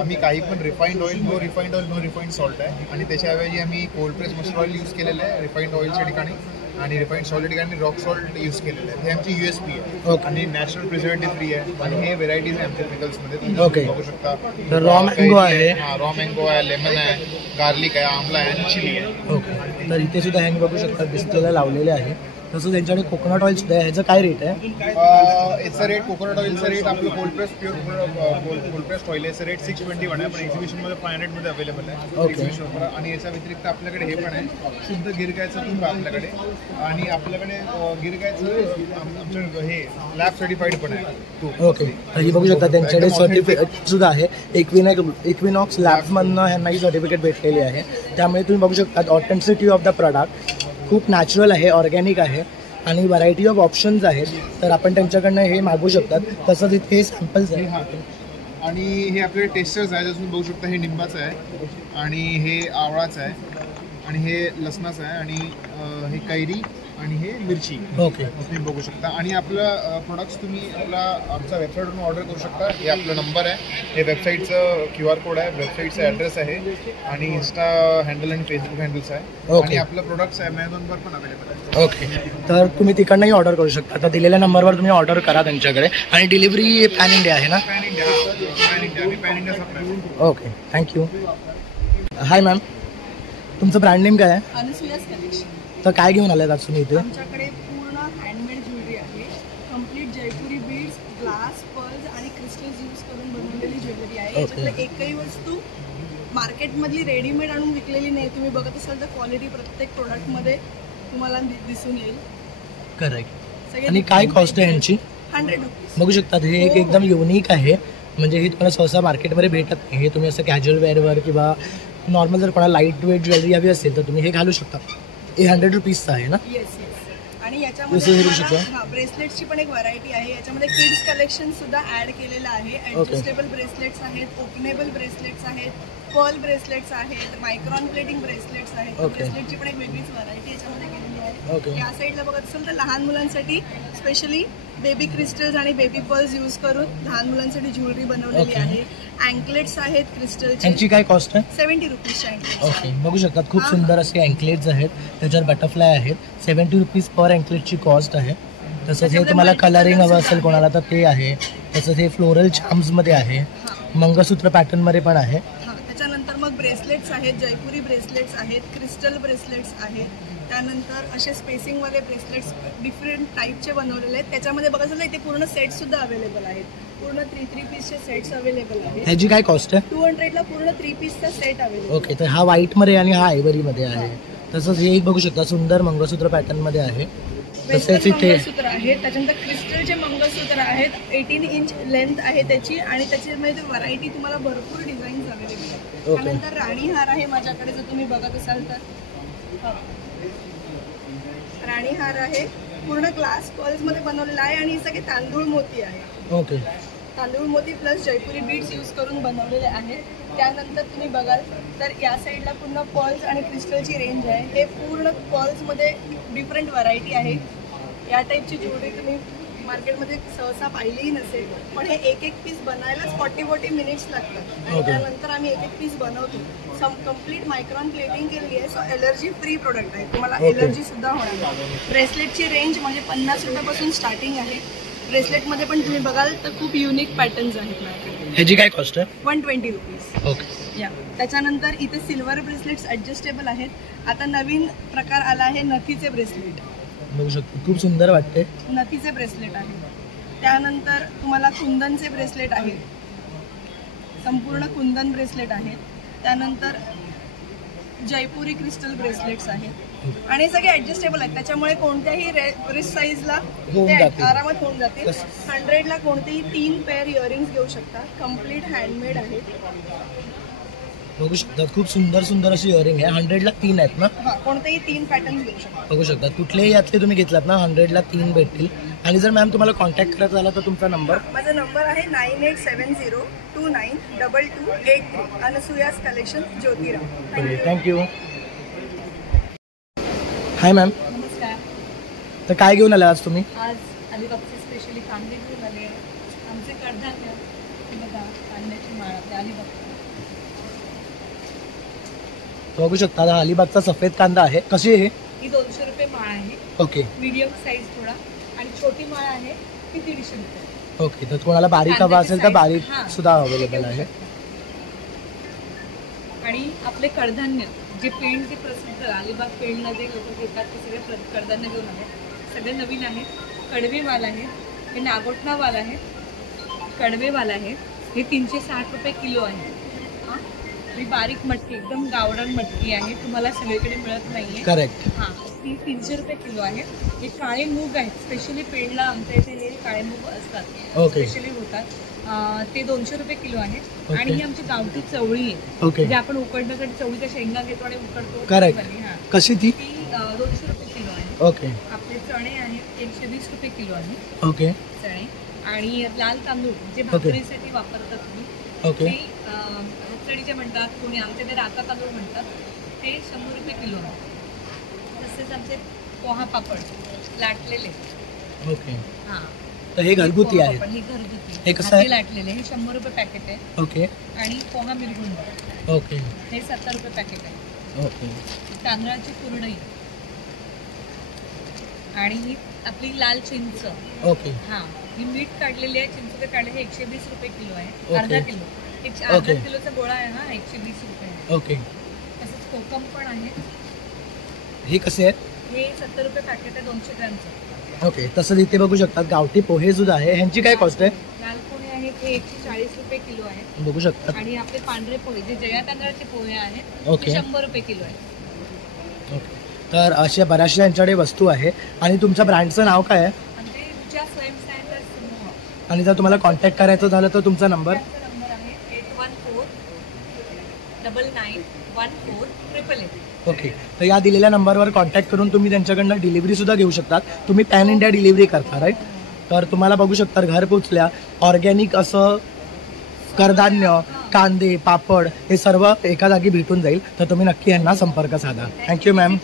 आम्ही काही पण refined oil, no refined salt आहे आणि त्याच्याऐवजी आम्ही cold press mustard oil use केलेलं आहे रिफाईंड ऑइलच्या ठिकाणी आणि रिफाईंड सॉल्ट ठिकाणी रॉक सॉल्ट यूज केलेलं आहे. हे आमची USP आहे आणि नॅचरल प्रिझर्वेटिव्ह फ्री आहे आणि हे व्हेरायटीज आहे आमच्या पिकल्समध्ये. तुम्ही बघू शकता रॉ मँगो आहे, रॉ मँगो आहे, लेमन आहे, गार्लिक आहे, आमला आहे आणि चिली आहे. ओके. तर इथे सुद्धा ह्यांनी बघू शकता डिस्प्लेला लावलेले आहे. तसं त्यांच्याकडे कोकोनट ऑइल सुद्धा आहे. ह्याचं काय रेट आहे? याचा रेट, कोकोनट ऑइलचा रेट आपलं कोल्ड प्रेस ऑइल याचं रेट 621 आहे, पण एक्झिबिशनमध्ये 500 मध्ये अवेलेबल आहे एक्झिबिशनवर. आणि याच्या व्यतिरिक्त आपल्याकडे हे पण आहे शुद्ध गिरगायचं तूप आहे आपल्याकडे आणि आपल्याकडे गिरगायचं आमचं हे लॅब सर्टिफाईड पण आहे तूप. ओके. तर ही बघू शकता त्यांच्याकडे सर्टिफिकेट सुद्धा आहे. इक्विनॉक्स लॅब्समधनं ह्यांनाही सर्टिफिकेट भेटलेली आहे. त्यामुळे तुम्ही बघू शकता ऑथेंटिसिटी ऑफ द प्रॉडक्ट खूप नॅचरल आहे, ऑर्गॅनिक आहे आणि व्हरायटी ऑफ ऑप्शन्स आहेत. तर आपण त्यांच्याकडनं हे मागवू शकतात. तसंच इथे सॅम्पल्स आहे आणि हे आपले टेस्टर्स आहे. जसं बघू शकता हे निंबाचं आहे आणि हे आवळाचं आहे आणि हे लसणाचं आहे आणि हे कैरी आणि हे मिरची. ओके. तुम्ही बघू शकता. आणि आपलं प्रोडक्ट्स तुम्ही आमच्या वेबसाईटवरून ऑर्डर करू शकता. हे आपलं नंबर आहे, हे वेबसाईटचं QR कोड आहे, वेबसाईटचा ॲड्रेस आहे आणि इंस्टा हँडल आणि फेसबुक हँडल्स आहे आणि आपलं प्रोडक्ट्स ॲमेझॉनवर पण अवेलेबल आहे. ओके. तर तुम्ही तिकडनंही ऑर्डर करू शकता. तर दिलेल्या नंबरवर तुम्ही ऑर्डर करा त्यांच्याकडे. आणि डिलिव्हरी पॅन इंडिया आहे ना? Pan India supply. Okay. Thank you. Hi ma'am, तुमचं ब्रँड नेम काय आहे? अनुसुयास कलेक्शन. तर काय घेऊन आले आज तुम्ही इथे? आमच्याकडे पूर्ण हँडमेड ज्वेलरी आहे. कम्प्लीट जयपुरी बीड्स, ग्लास, पर्ल्स आणि क्रिस्टल्स यूज करून बनवलेली ज्वेलरी आहे. याच्यातलं एकही वस्तू मार्केटमधली रेडीमेड आणून विकलेली नाही. तुम्ही बघत असाल तर क्वालिटी प्रत्येक प्रोडक्टमध्ये तुम्हाला दिसून येईल. करेक्ट. आणि काय कॉस्ट आहे यांची? 100 रुपीज. बघू शकता हे एक एकदम युनिक आहे. म्हणजे ही तुम्हाला सहसा मार्केटमध्ये भेटत नाही. हे तुम्ही असं कॅज्युअल वेअरवर किंवा नॉर्मल जर कोणाला लाईट वेट ज्वेलरी हवी असेल तर तुम्ही हे घालू शकता. हे 100 रुपीजचं आहे ना? येस. आणि याच्यामध्ये ब्रेसलेट्सची पण एक व्हरायटी आहे. याच्यामध्ये किड्स कलेक्शन सुद्धा ऍड केलेलं आहे. ऍडजस्टेबल ब्रेसलेट्स आहेत, ओपनेबल ब्रेसलेट्स आहेत, पर्ल ब्रेसलेट्स आहेत, मायक्रॉन प्लेटिंग ब्रेसलेट्स आहेत. ब्रेसलेटची पण एक वेगळीच व्हरायटी याच्यामध्ये केलेली आहे. या साईडला बघत असेल तर लहान मुलांसाठी स्पेशली बेबी क्रिस्टल्स आणि बेबी पर्ल्स यूज करून लहान मुलांसाठी ज्वेलरी बनवलेली आहे. अँकलेट्स आहेत क्रिस्टलचे. यांची काय कॉस्ट आहे? 70 रुपीजच्या अँकलेट्स. ओके. बघू शकतात खूप सुंदर असे अँकलेट्स आहेत. त्याच्यावर बटरफ्लाय आहेत. 70 रुपीज पर अँकलेटची कॉस्ट आहे. तसंच हे तुम्हाला कलरिंग हवं असेल कोणाला तर ते आहे. तसंच हे फ्लोरल चार्म्समध्ये आहे, मंगळसूत्र पॅटर्नमध्ये पण आहे. त्याच्यानंतर मग ब्रेसलेट्स आहेत, जयपुरी ब्रेसलेट्स आहेत, क्रिस्टल ब्रेसलेट्स आहेत. त्यानंतर असे स्पेसिंगवाले ब्रेसलेट्स डिफरंट टाईपचे बनवलेले आहेत. त्याच्यामध्ये बघा झालं इथे पूर्ण सेटसुद्धा अवेलेबल आहेत. पूर्ण 3 पीसचे सेट्स अवेलेबल आहेत. ह्याची काय कॉस्ट आहे? 200 ला पूर्ण 3 पीसचा सेट अवेलेबल. ओके. तर हा व्हाईटमध्ये आणि हा आयवरीमध्ये आहे. तसंच हे बघू शकता सुंदर मंगळसूत्र पॅटर्नमध्ये आहे. तसेच इथे मंगळसूत्र आहेत. त्याच्यानंतर क्रिस्टलचे मंगळसूत्र आहेत. 18 इंच लेंथ आहे त्याची आणि त्याच्यामध्ये व्हरायटी तुम्हाला भरपूर डिझाईन्स अवेलेबल आहेत. त्यानंतर राणी हार आहे माझ्याकडे जर तुम्ही बघत असाल तर. राणी हार आहे, पूर्ण ग्लास पर्ल्स मध्ये बनवलेला आहे आणि हे सगळे तांदूळ मोती आहे. ओके. तांदूळ मोती प्लस जयपुरी बीड्स यूज करून बनवलेले आहेत. त्यानंतर तुम्ही बघाल तर या साईडला पूर्ण पर्ल्स आणि क्रिस्टलची रेंज आहे. हे पूर्ण पर्ल्समध्ये डिफरंट व्हरायटी आहे. या टाईपची ज्वेलरी तुम्ही मार्केटमध्ये सहसा पाहिलेही नसेल, पण हे एक एक पीस बनायलाच 40-40 मिनिट्स लागतात आणि त्यानंतर आम्ही एक एक पीस बनवतो. कम्प्लीट मायक्रॉन प्लेटिंग केली आहे, सो एलर्जी फ्री प्रोडक्ट आहे, तुम्हाला एलर्जी सुद्धा होणार नाही. ब्रेसलेटची रेंज म्हणजे 50 रुपयापासून स्टार्टिंग आहे. ब्रेसलेटमध्ये पण तुम्ही बघाल तर खूप युनिक पॅटर्न्स आहेत माझ्याकडे. ह्याची काय कॉस्ट आहे? 120 रुपीज. ओके. या त्याच्यानंतर इथे सिल्वर ब्रेसलेट्स ॲडजस्टेबल आहेत. आता नवीन प्रकार आला आहे नथीचे ब्रेसलेट. बघू शकतो, खूप सुंदर वाटते. नथीचे ब्रेसलेट आहे. त्यानंतर तुम्हाला कुंदनचे ब्रेसलेट आहेत, संपूर्ण कुंदन ब्रेसलेट आहेत. त्यानंतर जयपुरी क्रिस्टल ब्रेसलेट्स आहेत आणि सगळे ॲडजस्टेबल आहेत, त्याच्यामुळे कोणत्याही रिस्ट साईजला ते आरामात होऊन जातील. 100ला कोणतेही 3 पेअर इयरिंग्स घेऊ शकता. कम्प्लीट हँडमेड आहेत. बघू शकता, खूप सुंदर सुंदर अशी इयरिंग आहे. 100ला 3 आहेत ना? हां, कोणतेही 3 पॅटर्न घेऊ शकता. बघू शकता, कुठलेही यातले तुम्ही घेतलात ना 100ला 3 भेटतील. आणि जर मॅम तुम्हाला कॉन्टॅक्ट करायचा झाला तर तुमचा नंबर? माझा नंबर आहे 9870292283. अनसुयास collection, Jyotirao. Thank you. Hi ma'am. नमस्कार. तर काय घेऊन आला आज तुम्ही? आज अलिबागचे स्पेशली कांदे घेऊन आले. आमचे कडधान्य बघा, कांद्याची माळ आपल्या अलिबाग. बघू शकता, हा अलिबागचा सफेद कांदा आहे. कशी आहे ही? 200 रुपये माळ आहे. ओके. मीडियम साईज थोडा, आणि छोटी माळ आहे ती 150 रुपये. ओके. तर कोणाला बारीक हवा असेल तर बारीक सुद्धा अवेलेबल आहे. आणि आपले कडधान्य जे पेंड ते प्रसिद्ध अलिबाग पेंडला जे लोक घेतात ते सगळे कडधान्य घेऊन आले. सगळे नवीन आहेत. कडवे माल आहे, हे नागोठणा माल आहे, कडवे माल आहे. हे 360 रुपये किलो आहे. ही बारीक मटकी, एकदम गावरान मटकी आहे, तुम्हाला सगळीकडे मिळत नाहीये. करेक्ट. हां, ती 300 रुपये किलो आहे. हे काळे मूग आहेत, स्पेशली पेंडला आमच्या इथे हे काळे मूग असतात, स्पेशली होतात. ते 200 रुपये किलो आहे. आणि ही आमची गावठी चवळी आहे, जे आपण उकडण्यासाठी चवळीच्या शेंगा घेतो आणि उकडतो. करेक्ट. कशी ती? 200 रुपये किलो आहे. ओके. आपले चणे आहेत 120 रुपये किलो आहे. ओके. चणे आणि लाल तांदूळ जे भाकरीसाठी वापरतात तुम्ही. ओके. चणीचे म्हणतात, कोणी आमच्या ते राता तांदूळ म्हणतात, ते 100 रुपये किलो आहे. तसेच आमचे पोहा पापड लाटलेले. ओके. हां, तर हे घरगुती आहे. हे घरगुती. हे कसं आहे? लाटलेले हे 100 रुपये पॅकेट आहे. ओके. आणि पोहा मिरगुंड. ओके. हे 70 रुपये पॅकेट आहे. ओके. तांदळाची कुरडई आणि ही आपली लाल चिंच. ओके. हां, ही मीठ काढलेली आहे, चिंच काढलेली 120 रुपये किलो आहे. अर्धा किलो. अर्धा किलोचा गोळा आहे हा, 120 रुपये. ओके. तसंच कोकम पण आहे. हे कसे आहेत? हे 70 रुपये पॅकेट आहे 200 ग्रॅमचं. ओके. तसंच इथे बघू शकतात गावठी पोहे सुद्धा आहे. ह्यांची काय कॉस्ट आहे? लाल पोहे आहेत, हे 140 रुपये किलो आहे. बघू शकतात. आणि आपले पांढरे पोहे जे जया तांदळाचे पोहे आहेत, ओके, 100 रुपये किलो आहे. ओके. तर अशा बऱ्याचशा यांच्याकडे वस्तू आहे. आणि तुमच्या ब्रँडचं नाव काय आहे? आणि ते तुझ्या स्वयंसहायता समूह. आणि जर तुम्हाला कॉन्टॅक्ट करायचं झालं तर तुमचा नंबर? 991488. ओके. तर या दिलेल्या नंबरवर कॉन्टॅक्ट करून तुम्ही त्यांच्याकडनं डिलिव्हरीसुद्धा घेऊ शकतात. तुम्ही पॅन इंडिया डिलिव्हरी करता, राईट? तर तुम्हाला बघू शकता घर पोचल्या ऑर्गॅनिक असं कडधान्य, कांदे, पापड हे सर्व एका जागी भेटून जाईल. तर तुम्ही नक्की यांना संपर्क साधा. Thank you ma'am.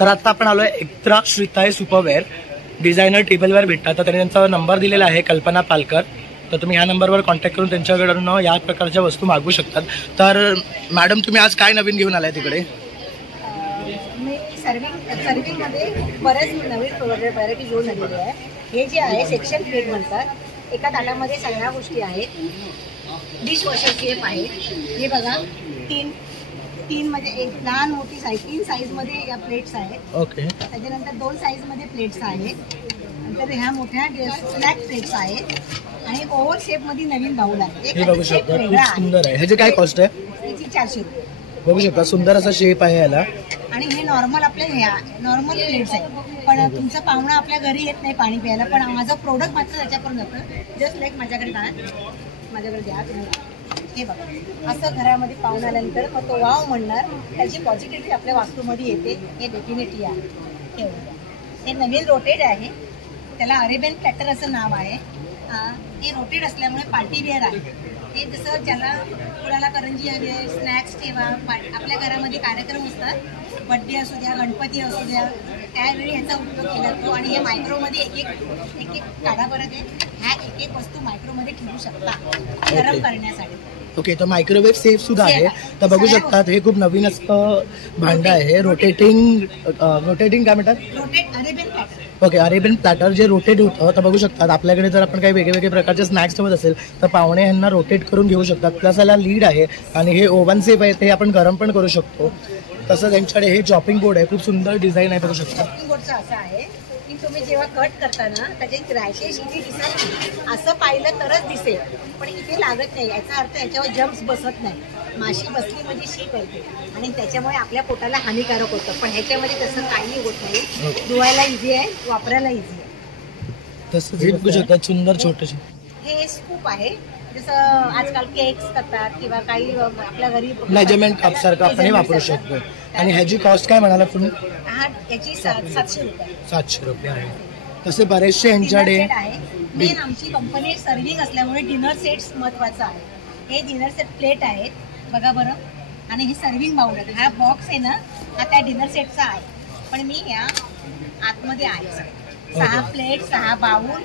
तर आता आपण आलोय एक्त्रा श्रीताय सुपरवेअर. डिझायनर टेबलवेअर भेटतात. तर त्यांनी त्यांचा नंबर दिलेला आहे, कल्पना पालकर. तर तुम्ही ह्या नंबरवर कॉन्टॅक्ट करून त्यांच्याकडून या प्रकारच्या वस्तू मागवू शकतात. तर मॅडम, तुम्ही आज काय नवीन घेऊन आलाय तिकडे? मी सर्विंगमध्ये बऱ्याच नवीन व्हरायटी घेऊन आलेली आहे. हे जे आहे सेक्शन प्लेट म्हणतात. एका ताटामध्ये सगळ्या गोष्टी आहेत. डिशवॉशर सेफ आहे. हे बघा, तीन म्हणजे एक लहान मोठी साईज, 3 साईजमध्ये या प्लेट्स आहेत. ओके. त्याच्यानंतर 2 साईजमध्ये प्लेट्स आहेत. नंतर ह्या मोठ्या स्नॅक प्लेट्स आहेत. आणि ओव्हर शेपमध्ये नवीन बाऊल आहे. हे बघू शकता, खूप सुंदर आहे. ह्याची काय कॉस्ट आहे? याची 400 रुपये. बघू शकता, सुंदर असा शेप आहे याला. आणि हे नॉर्मल आपल्या नॉर्मल प्लेट्स आहे. पण तुमचा पाहुणा आपल्या घरी येत नाही पाणी प्यायला, पण माझं प्रोडक्ट मात्र त्याच्याकडून जातं. जस्ट लाईक माझ्याकडे द्या तुम्ही. हे बघा, असं घरामध्ये पाहुणा आल्यानंतर मग तो वाव म्हणणार, त्याची पॉझिटिव्हिटी आपल्या वास्तूमध्ये येते. हे डेफिनेटली आहे. हे नवीन रोटेड आहे. त्याला अरेबियन प्लॅटर असं नाव आहे. हे रोटेड असल्यामुळे पार्टी वेअर आहे. हे जसं ज्याला कुणाला करंजी हवी आहे, स्नॅक्स ठेवा, आपल्या घरामध्ये कार्यक्रम असतात, बड्डे असू द्या, गणपती असू द्या, त्यावेळी ह्याचा उपयोग केला जातो आणि हे मायक्रोमध्ये एक एक काढा बरं ते ह्या एक वस्तू मायक्रोमध्ये ठेवू शकता गरम करण्यासाठी. ओके, तर मायक्रोवेव्ह सेफ सुद्धा आहे. तर बघू शकतात हे खूप नवीन असं भांडं आहे. रोटेटिंग काय म्हणतात? Arabian platter. Okay, Arabian platter जे रोटेट होतं. तर बघू शकतात आपल्याकडे जर आपण काही वेगळे प्रकारचे स्नॅक्स ठेवत असेल तर पाहुणे ह्यांना रोटेट करून घेऊ शकतात. प्लस याला लीड आहे आणि हे ओव्हन सेफ आहे, ते आपण गरम पण करू शकतो. तसं त्यांच्याकडे हे चॉपिंग बोर्ड आहे, खूप सुंदर डिझाईन आहे. बघू शकता चॉपिंग बोर्डचं असं आहे की तुम्ही जेव्हा कट करताना त्याचे क्रॅशेस इथे दिसत नाही, असं पाहिलं तरच दिसेल, पण इथे लागत नाही. याचा अर्थ याच्यावर जम्प्स बसत नाही. माशी बसली म्हणजे शी करते आणि त्याच्यामुळे आपल्या पोटाला हानिकारक होतं. पण ह्याच्यामध्ये तसं काही होत नाही. धुवायला इझी आहे, वापरायला इझी आहे. तसं हे बघू शकता सुंदर छोटंशी. हे स्कूप आहे, जसं आजकाल केक्स करतात किंवा काही आपल्या घरी मेजरमेंट कप सारखं आपण वापरू शकतो. आणि ह्याची कॉस्ट काय म्हणाला तुम्ही? याची 700 रुपये. 700 रुपये आहे. तसे बरेचसे यांच्याकडे मेन आमची कंपनी सर्विंग असल्यामुळे डिनर सेट्स महत्वाचं आहे. हे डिनर सेट प्लेट आहेत बघा बरं, आणि हे सर्विंग बाउल आहे. हा बॉक्स आहे ना, हा त्या डिनर सेटचा आहे, पण मी या आतमध्ये आहे. 6 प्लेट, 6 बाउल,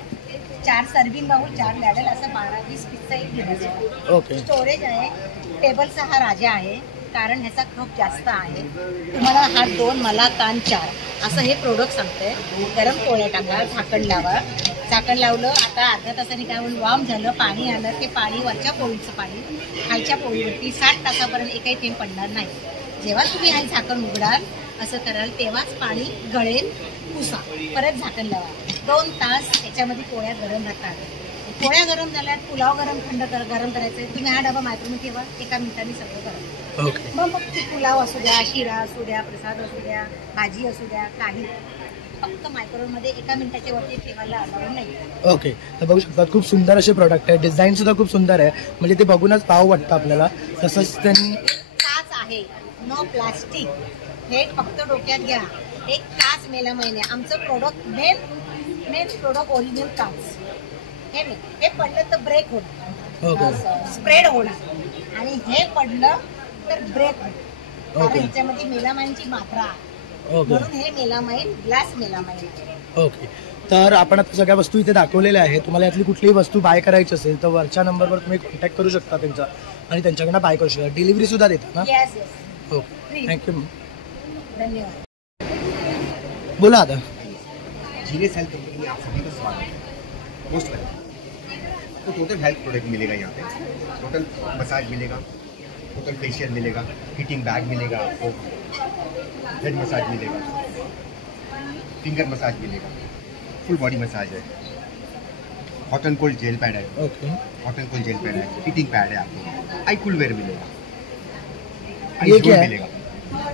4 सर्विंग बाउल, 4 लॅडल, असं 12-20 पीसचा एक डिनर सेट. ओके, स्टोरेज आहे. टेबलचा हा राजा आहे कारण ह्याचा खप जास्त आहे. तुम्हाला हात 2 मला कान 4 असं हे प्रोडक्ट सांगतंय. गरम पोळ्या टाका, झाकण लावा. झाकण लावलं, आता अर्ध्या तासाने काय म्हणून वार्म झालं, पाणी आलं, ते पाणी वरच्या पोळीचं पाणी खालच्या पोळीवरती 60 तासापर्यंत एकही थेंब पडणार नाही. जेव्हा तुम्ही हे झाकण उघडाल असं कराल तेव्हाच पाणी गळेल. पुसा, परत झाकण लावा. 2 तास याच्यामध्ये पोळ्या गरम राहतात. पोळ्या गरम झाल्यात, पुलाव गरम करायचं. तुम्ही हा डबा मायक्रोवेव्ह ठेवा, 1 मिनिटांनी सगळं करा. मग पुलाव असू द्या, शिरा असू द्या, प्रसाद असू द्या, भाजी असू द्या, काही फक्त मायक्रोवेव्हमध्ये 1 मिनिटाच्या वरती ठेवायला अलाउड नाही. ओके, तर बघू शकतात खूप सुंदर असे प्रोडक्ट आहे. डिझाईन सुद्धा खूप सुंदर आहे, म्हणजे ते बघूनच पाव वाटतं आपल्याला. तसंच त्यांनी काच आहे, नो प्लास्टिक. हे फक्त डोक्यात घ्या. एक काच मेला महिने आमचं प्रोडक्ट मेन प्रोडक्ट ओरिजिनल काच. हे पडलं तर ब्रेक होणार, स्प्रेड होणार, आणि हे पडलं तर ब्रेक होणार. कारण ह्याच्यामध्ये मेलामाईनची मात्रा, म्हणून हे मेलामाईन, ग्लास मेलामाईन. ओके, तर आपण आता सगळ्या वस्तू इथे दाखवलेल्या आहेत. तुम्हाला यातली कुठलीही वस्तू बाय करायची असेल तर वरच्या नंबरवर तुम्ही कॉन्टॅक्ट करू शकता त्यांचा आणि त्यांच्याकडनं बाय करू शकता. डिलिव्हरी सुद्धा देतात ना? येस. Okay, thank you. धन्यवाद. बोला आता. जीनियस हेल्थ कंपनी में आप सभी का स्वागत है. Most welcome. तो टोटल हेल्थ प्रोडक्ट मिलेगा यहाँ पे. टोटल मसाज मिलेगा, टोटल फेशियल मिलेगा, हीटिंग बैग मिलेगा आपको, हेड मसाज मिलेगा, फिंगर मसाज मिलेगा, फुल बॉडी मसाज है, hot and cold gel pad है. Okay, hot and cold gel pad है, हीटिंग पैड है आपको, आई कूल वेयर मिलेगा, ये क्या है? मिलेगा,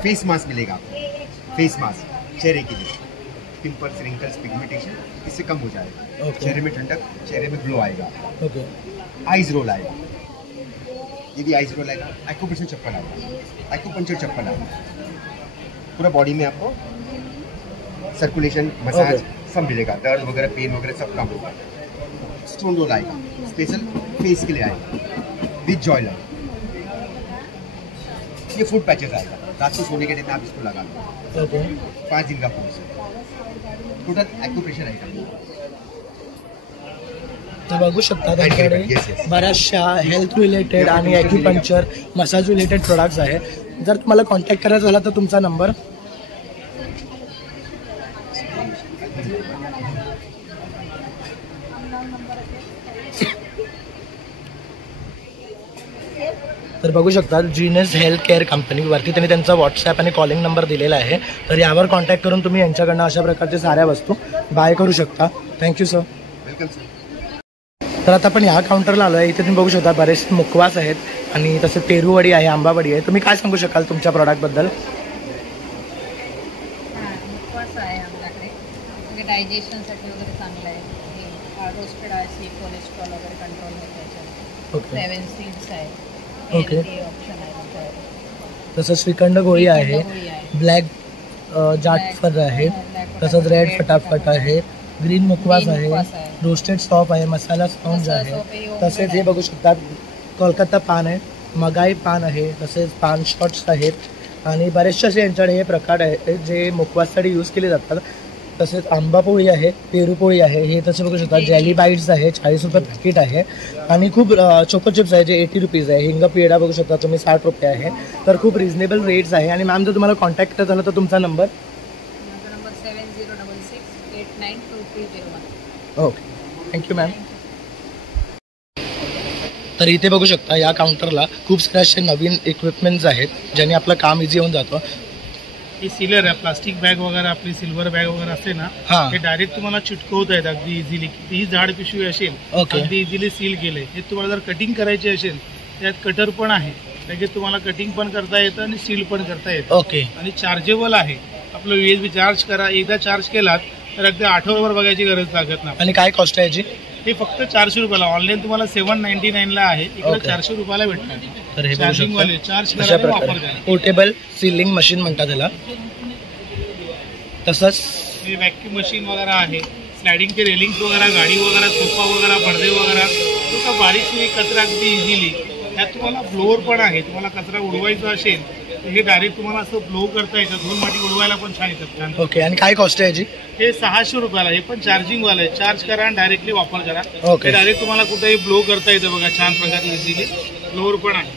फेस मास्क मिलेगा आपको. फेस मास्क चेहरे के लिए, पिंपल्स, रिंकल्स, पिगमेंटेशन इससे कम हो जाएगा. चेहरे में ठंडक, चेहरे में ग्लो आएगा. ओके, आइज रोल आएगा. यदि आइज रोल आएगा, एक्यूप्रेशर चप्पल आएगा, एक्यूपंक्चर चप्पल आएगा. पूरा बॉडी में आपको सर्कुलेशन, मसाज सब मिलेगा. दर्द वगैरह, पेन वगैरह सब कम होगा. स्टोन रोल आएगा, स्पेशल फेस के लिए आएगा, विथ जॉयलर. ये फूड पैचेस आएगा, रात को सोने के दिन आप इसको लगा लो. 5 दिन का कोर्स है. टोटल एक्यूप्रेशर आएगा. तर बघू शकता त्यांच्याकडे बऱ्याचशा हेल्थ रिलेटेड आणि ॲक्युपंक्चर, मसाज रिलेटेड प्रोडक्ट्स आहे. जर तुम्हाला कॉन्टॅक्ट करायचा झाला तर तुमचा नंबर. तर बघू शकता जीनियस हेल्थ केअर कंपनीवरती त्यांनी त्यांचा व्हॉट्सॲप आणि कॉलिंग नंबर दिलेला आहे. तर यावर कॉन्टॅक्ट करून तुम्ही यांच्याकडनं अशा प्रकारच्या साऱ्या वस्तू बाय करू शकता. Thank you sir. Welcome sir. तर आता आपण ह्या काउंटरला आलो आहे. इथे तुम्ही बघू शकता बरेच मुखवास आहेत आणि तसे पेरूवडी आहे, आंबावडी आहे. तुम्ही काय सांगू शकाल तुमच्या प्रॉडक्टबद्दल? मुखवास आहे आमच्याकडे, म्हणजे डायजेशनसाठी वगैरे चांगलं आहे. रोस्टेड आहे, कोलेस्ट्रॉल वगैरे कंट्रोल होतं त्याच्यामध्ये. 7 सीड्स आहे. ओके, तसं श्रीखंड गोळी आहे, ब्लॅक जाटफर आहे, तसंच रेड फटाफट आहे, ग्रीन मुखवास आहे, रोस्टेड सॉप आहे, मसाला स्पॉन्ज आहे. तसेच हे बघू शकतात कोलकाता पान आहे, मगाई पान आहे, तसेच पान शॉट्स आहेत आणि बरेचसे असे यांच्याकडे हे प्रकार आहेत जे मुखवाससाठी यूज केले जातात. तसेच आंबा पोळी आहे, पेरू पोळी आहे, हे तसे बघू शकता. जॅली बाईट्स आहे, 40 रुपये पॅकेट आहे. आणि खूप चोको चिप्स आहे जे 80 रुपीज आहे. हिंग पेढा बघू शकता तुम्ही 60 रुपये आहे. तर खूप रिजनेबल रेट्स आहे. आणि मॅम जर तुम्हाला कॉन्टॅक्ट करायचं झालं तर तुमचा नंबर? माझा नंबर 7066892301. Okay, thank you ma'am. तर इथे बघू शकता या काउंटरला खूप सारे असे नवीन इक्विपमेंट्स आहेत ज्याने आपलं काम इझी होऊन जातं. हे सीलर आहे, प्लास्टिक बॅग वगैरे आपली सिल्वर बॅग वगैरे असते ना, हे डायरेक्ट तुम्हाला चिटकवता येत अगदी इझिली. ही जाड पिशवी असेल अगदी इझिली सील केले. हे तुम्हाला जर कटिंग करायची असेल त्यात कटर पण आहे, लगेच तुम्हाला कटिंग पण करता येतं आणि सील पण करता येतं. ओके. आणि चार्जेबल आहे. आपलं USB चार्ज करा, एकदा चार्ज केलात तर अगदी आठवडाभर बघायची गरज लागत नाही. आणि काय कॉस्ट आहे याची? हे फक्त 400 रुपयाला. ऑनलाईन तुम्हाला 799 ला आहे, इकडे 400 रुपयाला भेटणार. तर हे चार्जिंग वाले चार्ज करा, वापर करा. पोर्टेबल सीलिंग मशीन म्हणतात त्याला. तसंच हे व्हॅक्यूम मशीन वगैरे आहे, स्लायडिंगचे रेलिंग्स वगैरे, गाडी वगैरे, सोफा वगैरे, पडदे वगैरे, तो बारीक कचरा अगदी इझिली. त्यात तुम्हाला ब्लोअर पण आहे. तुम्हाला कचरा उडवायचा असेल तर हे डायरेक्ट तुम्हाला असं ब्लो करता येतं. धूळ माती उडवायला पण छान येतात. ओके. आणि काय कॉस्ट आहे याची? हे 600 रुपयाला. हे पण चार्जिंग वाला आहे. चार्ज करा आणि डायरेक्टली वापर करा. ओके. डायरेक्ट तुम्हाला कुठेही ब्लो करता येतं बघा, छान प्रकारे इझिली. ब्लोअर पण आहे.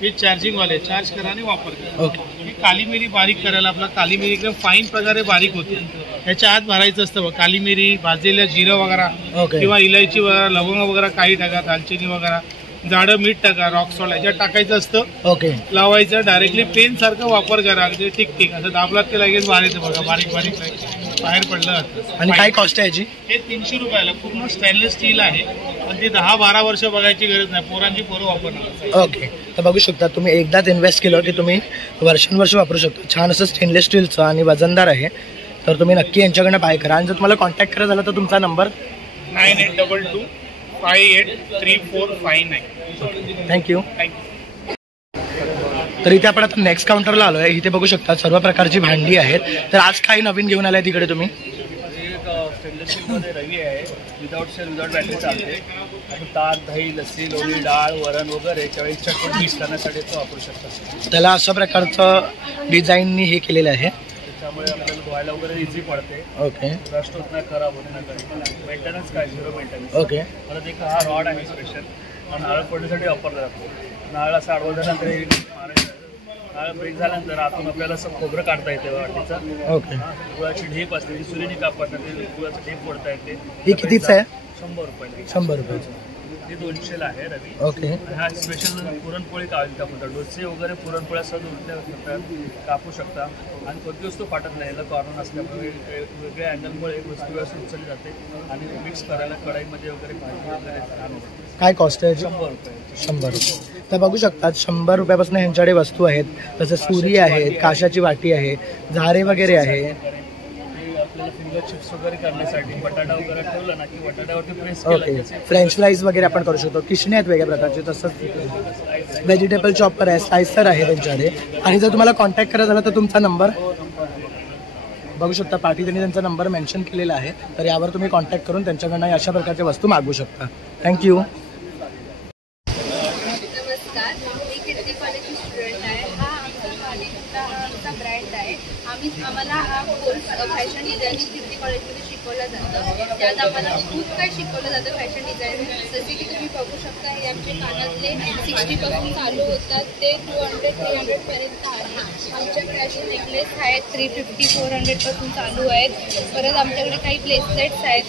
हे चार्जिंग वाले, चार्ज करा आणि वापर करा. ओके. ही काली मिरी बारीक करायला, आपला काली मिरी एकदम फाईन प्रकारे बारीक होते. ह्याच्या आत भरायचं असतं बघ, काली मिरी, भाजलेल्या जिरं वगैरे किंवा इलायची वगैरे, लवंग वगैरे काही टाका, दालचिनी वगैरे, जाडं मीठ टाका, रॉक सॉल्ट याच्यात टाकायचं असतं. ओके. लावायचं, डायरेक्टली पेन सारखं वापर करा. अगदी ठीक ठीक असं दाबलात ते लगेच बाहेर येतं बघा, बारीक बारीक बाहेर पडलं. आणि काय कॉस्ट आहे याची? हे 300 रुपयाला. पूर्ण स्टेनलेस स्टील आहे. अगदी 10-12 वर्ष बघायची गरज नाही. पोरांची पोरं वापरणार. ओके. तर बघू शकता तुम्ही एकदाच इन्व्हेस्ट केलं की तुम्ही वर्षानुवर्ष वापरू शकता. छान असं स्टेनलेस स्टीलचं आणि वजनदार आहे. तर तुम्ही नक्की यांच्याकडनं बाय करा. आणि जर तुम्हाला कॉन्टॅक्ट करायचं झालं तर तुमचा नंबर? 9822583459. थँक्यू. तर इथे आपण आता नेक्स्ट काउंटरला आलो आहे. इथे बघू शकता सर्व प्रकारची भांडी आहेत. तर आज काही नवीन घेऊन आलाय तिकडे तुम्ही? स्टेनलेस स्टीलमध्ये रवी आहे, विदाउट सेल विदाउट बॅटरी चालते. आपण ताक, दही, लस्सी, लोणी, डाळ, वरण वगैरे त्यावेळी चटपट मिक्स करण्यासाठी तो वापरू शकतो. त्याला अशा प्रकारचं डिझाईननी हे केलेलं आहे. त्यामुळे आपल्याला धुवायला वगैरे इझी पडते. ओके. रस्ट होत नाही, खराब होत नाही. मेंटेनन्स काय, 0 मेंटेनन्स. ओके. परत एक हा रॉड आहे स्पेशल, नारळ फोडण्यासाठी वापरला जातो. नारळ असं अडवल्यानंतर नारळ ब्रेक झाल्यानंतर आतून आपल्याला असं खोबरं काढता येते वाटीचं. ओके. गुळाची ढेप असते, ती सुरीने कापतात, ते गुळाचं ढेप फोडता येते. ही कितीच आहे? 100 रुपयाला. 100 रुपयाचं. हे 200ला आहे रवी. ओके. हा स्पेशल पुरणपोळी कापतात. डोसे वगैरे पुरणपोळ्या सहज उलट्या करतात, कापू शकता. आणि कोणती वस्तू फाटत नाही. याला कॉर्नर असल्यामुळे वेगळ्या अँगलमुळे एक वस्तू व्यवस्थित उचलली जाते आणि मिक्स करायला कढाईमध्ये वगैरे भाजी वगैरे छान होते. काय कॉस्ट आहे? 100 रुपये. 100 रुपये. तर बघू शकतात 100 रुपयापासून ह्यांच्याकडे वस्तू आहेत. तसं सुरी आहेत, काशाची वाटी आहे, झारे वगैरे आहे. आपल्याला फिंगर चिप्स वगैरे करण्यासाठी बटाटा वगैरे ठेवला ना की बटाट्यावरती प्रेस केला. ओके. फ्रेंच फ्राईज वगैरे आपण करू शकतो. किशने आहेत वेगळ्या प्रकारचे. तसंच व्हेजिटेबल चॉपर आहे, स्लायसर आहे त्यांच्याकडे. आणि जर तुम्हाला कॉन्टॅक्ट करायचा झाला तर तुमचा नंबर बघू शकता. पाठी त्यांनी त्यांचा नंबर मेन्शन केलेला आहे. तर यावर तुम्ही कॉन्टॅक्ट करून त्यांच्याकडनं अशा प्रकारच्या वस्तू मागवू शकता. थँक्यू. नमस्कार, मी कीर्ती कॉलेजची स्टुडंट आहे. हा आमचा ब्रँड आहे. आम्हाला हा कोर्स फॅशन डिझायनिंग कीर्ती कॉलेजमध्ये शिकवलं जातं. त्यात आम्हाला खूप काही शिकवलं जातं फॅशन डिझायनिंग. जसे की तुम्ही बघू शकता हे आमचे कानातले 60पासून चालू होतात ते 200-300 पर्यंत आहे. आमच्याकडे असे नेकलेस आहेत 350-400पासून चालू आहेत. परत आमच्याकडे काही ब्रेसलेट्स आहेत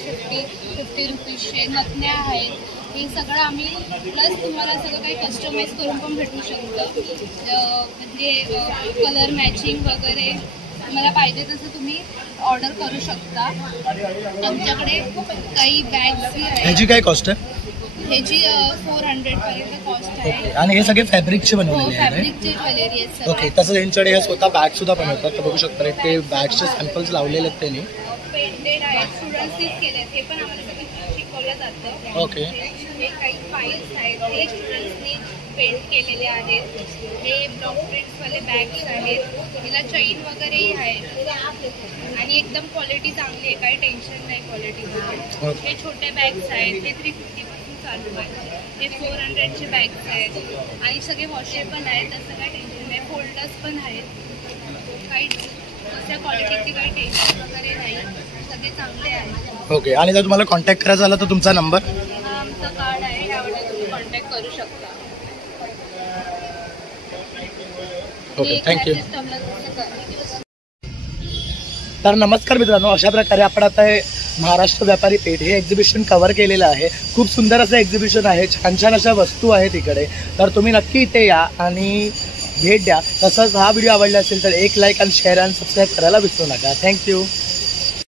50 रुपीजचे. नथण्या आहेत. हे सगळं आम्ही प्लस तुम्हाला सगळं काही कस्टमाइज करून पण भेटू शकतं. म्हणजे कलर मॅचिंग वगैरे तुम्हाला पाहिजे तसं तुम्ही ऑर्डर करू शकता. आमच्याकडे काही बॅग्स आहेत. ह्याची काय कॉस्ट आहे? ह्याची 400 पर्यंत कॉस्ट आहे. आणि हे सगळे फॅब्रिकचे बनवलेले आहेत? फॅब्रिकचे ज्वेलरी आहेत. ओके. तसंच यांच्याकडे ह्या स्वतः बॅग सुद्धा बनवतात. तर बघू शकता ते बॅगचे सॅम्पल्स लावलेले आहेत त्यांनी. पेंटेड आहेत, स्टुडंट्सनीच केले. हे पण आम्हाला सगळं शिकवलं जातं. ओके. हे काही फाईल्स आहेत हे स्टुडंट्सनी पेंट केलेले आहेत. हे ब्लॉक प्रिंट्सवाले बॅग्स आहेत. हिला चैन वगैरेही आहे आणि एकदम क्वालिटी चांगली आहे. काही टेन्शन नाही क्वालिटीचं. हे छोटे बॅग्स आहेत. हे 350पासून चालू आहेत. हे 400चे बॅग्स आहेत आणि सगळे वॉशेबल आहेत. तसं काही टेन्शन आहे, फोल्डर्स पण आहेत, काही दुसऱ्या क्वालिटीची काही टेन्शन वगैरे नाही, सगळे चांगले आहेत. ओके. आणि जर तुम्हाला कॉन्टॅक्ट करायचा झाला तर तुमचा नंबर? हा आमचं कार्ड आहे, यावर तुम्ही कॉन्टॅक्ट करू शकता. Okay, thank you. तर नमस्कार मित्रांनो, अशा प्रकारे आपण आता हे महाराष्ट्र व्यापारी पेठ हे एक्झिबिशन कव्हर केलेलं आहे. खूप सुंदर असं एक्झिबिशन आहे, छान छान अशा वस्तू आहेत इकडे. तर तुम्ही नक्की इथे या आणि भेट द्या. तसंच हा व्हिडिओ आवडला असेल तर एक लाईक आणि शेअर आणि सबस्क्राईब करायला विसरू नका. थँक्यू.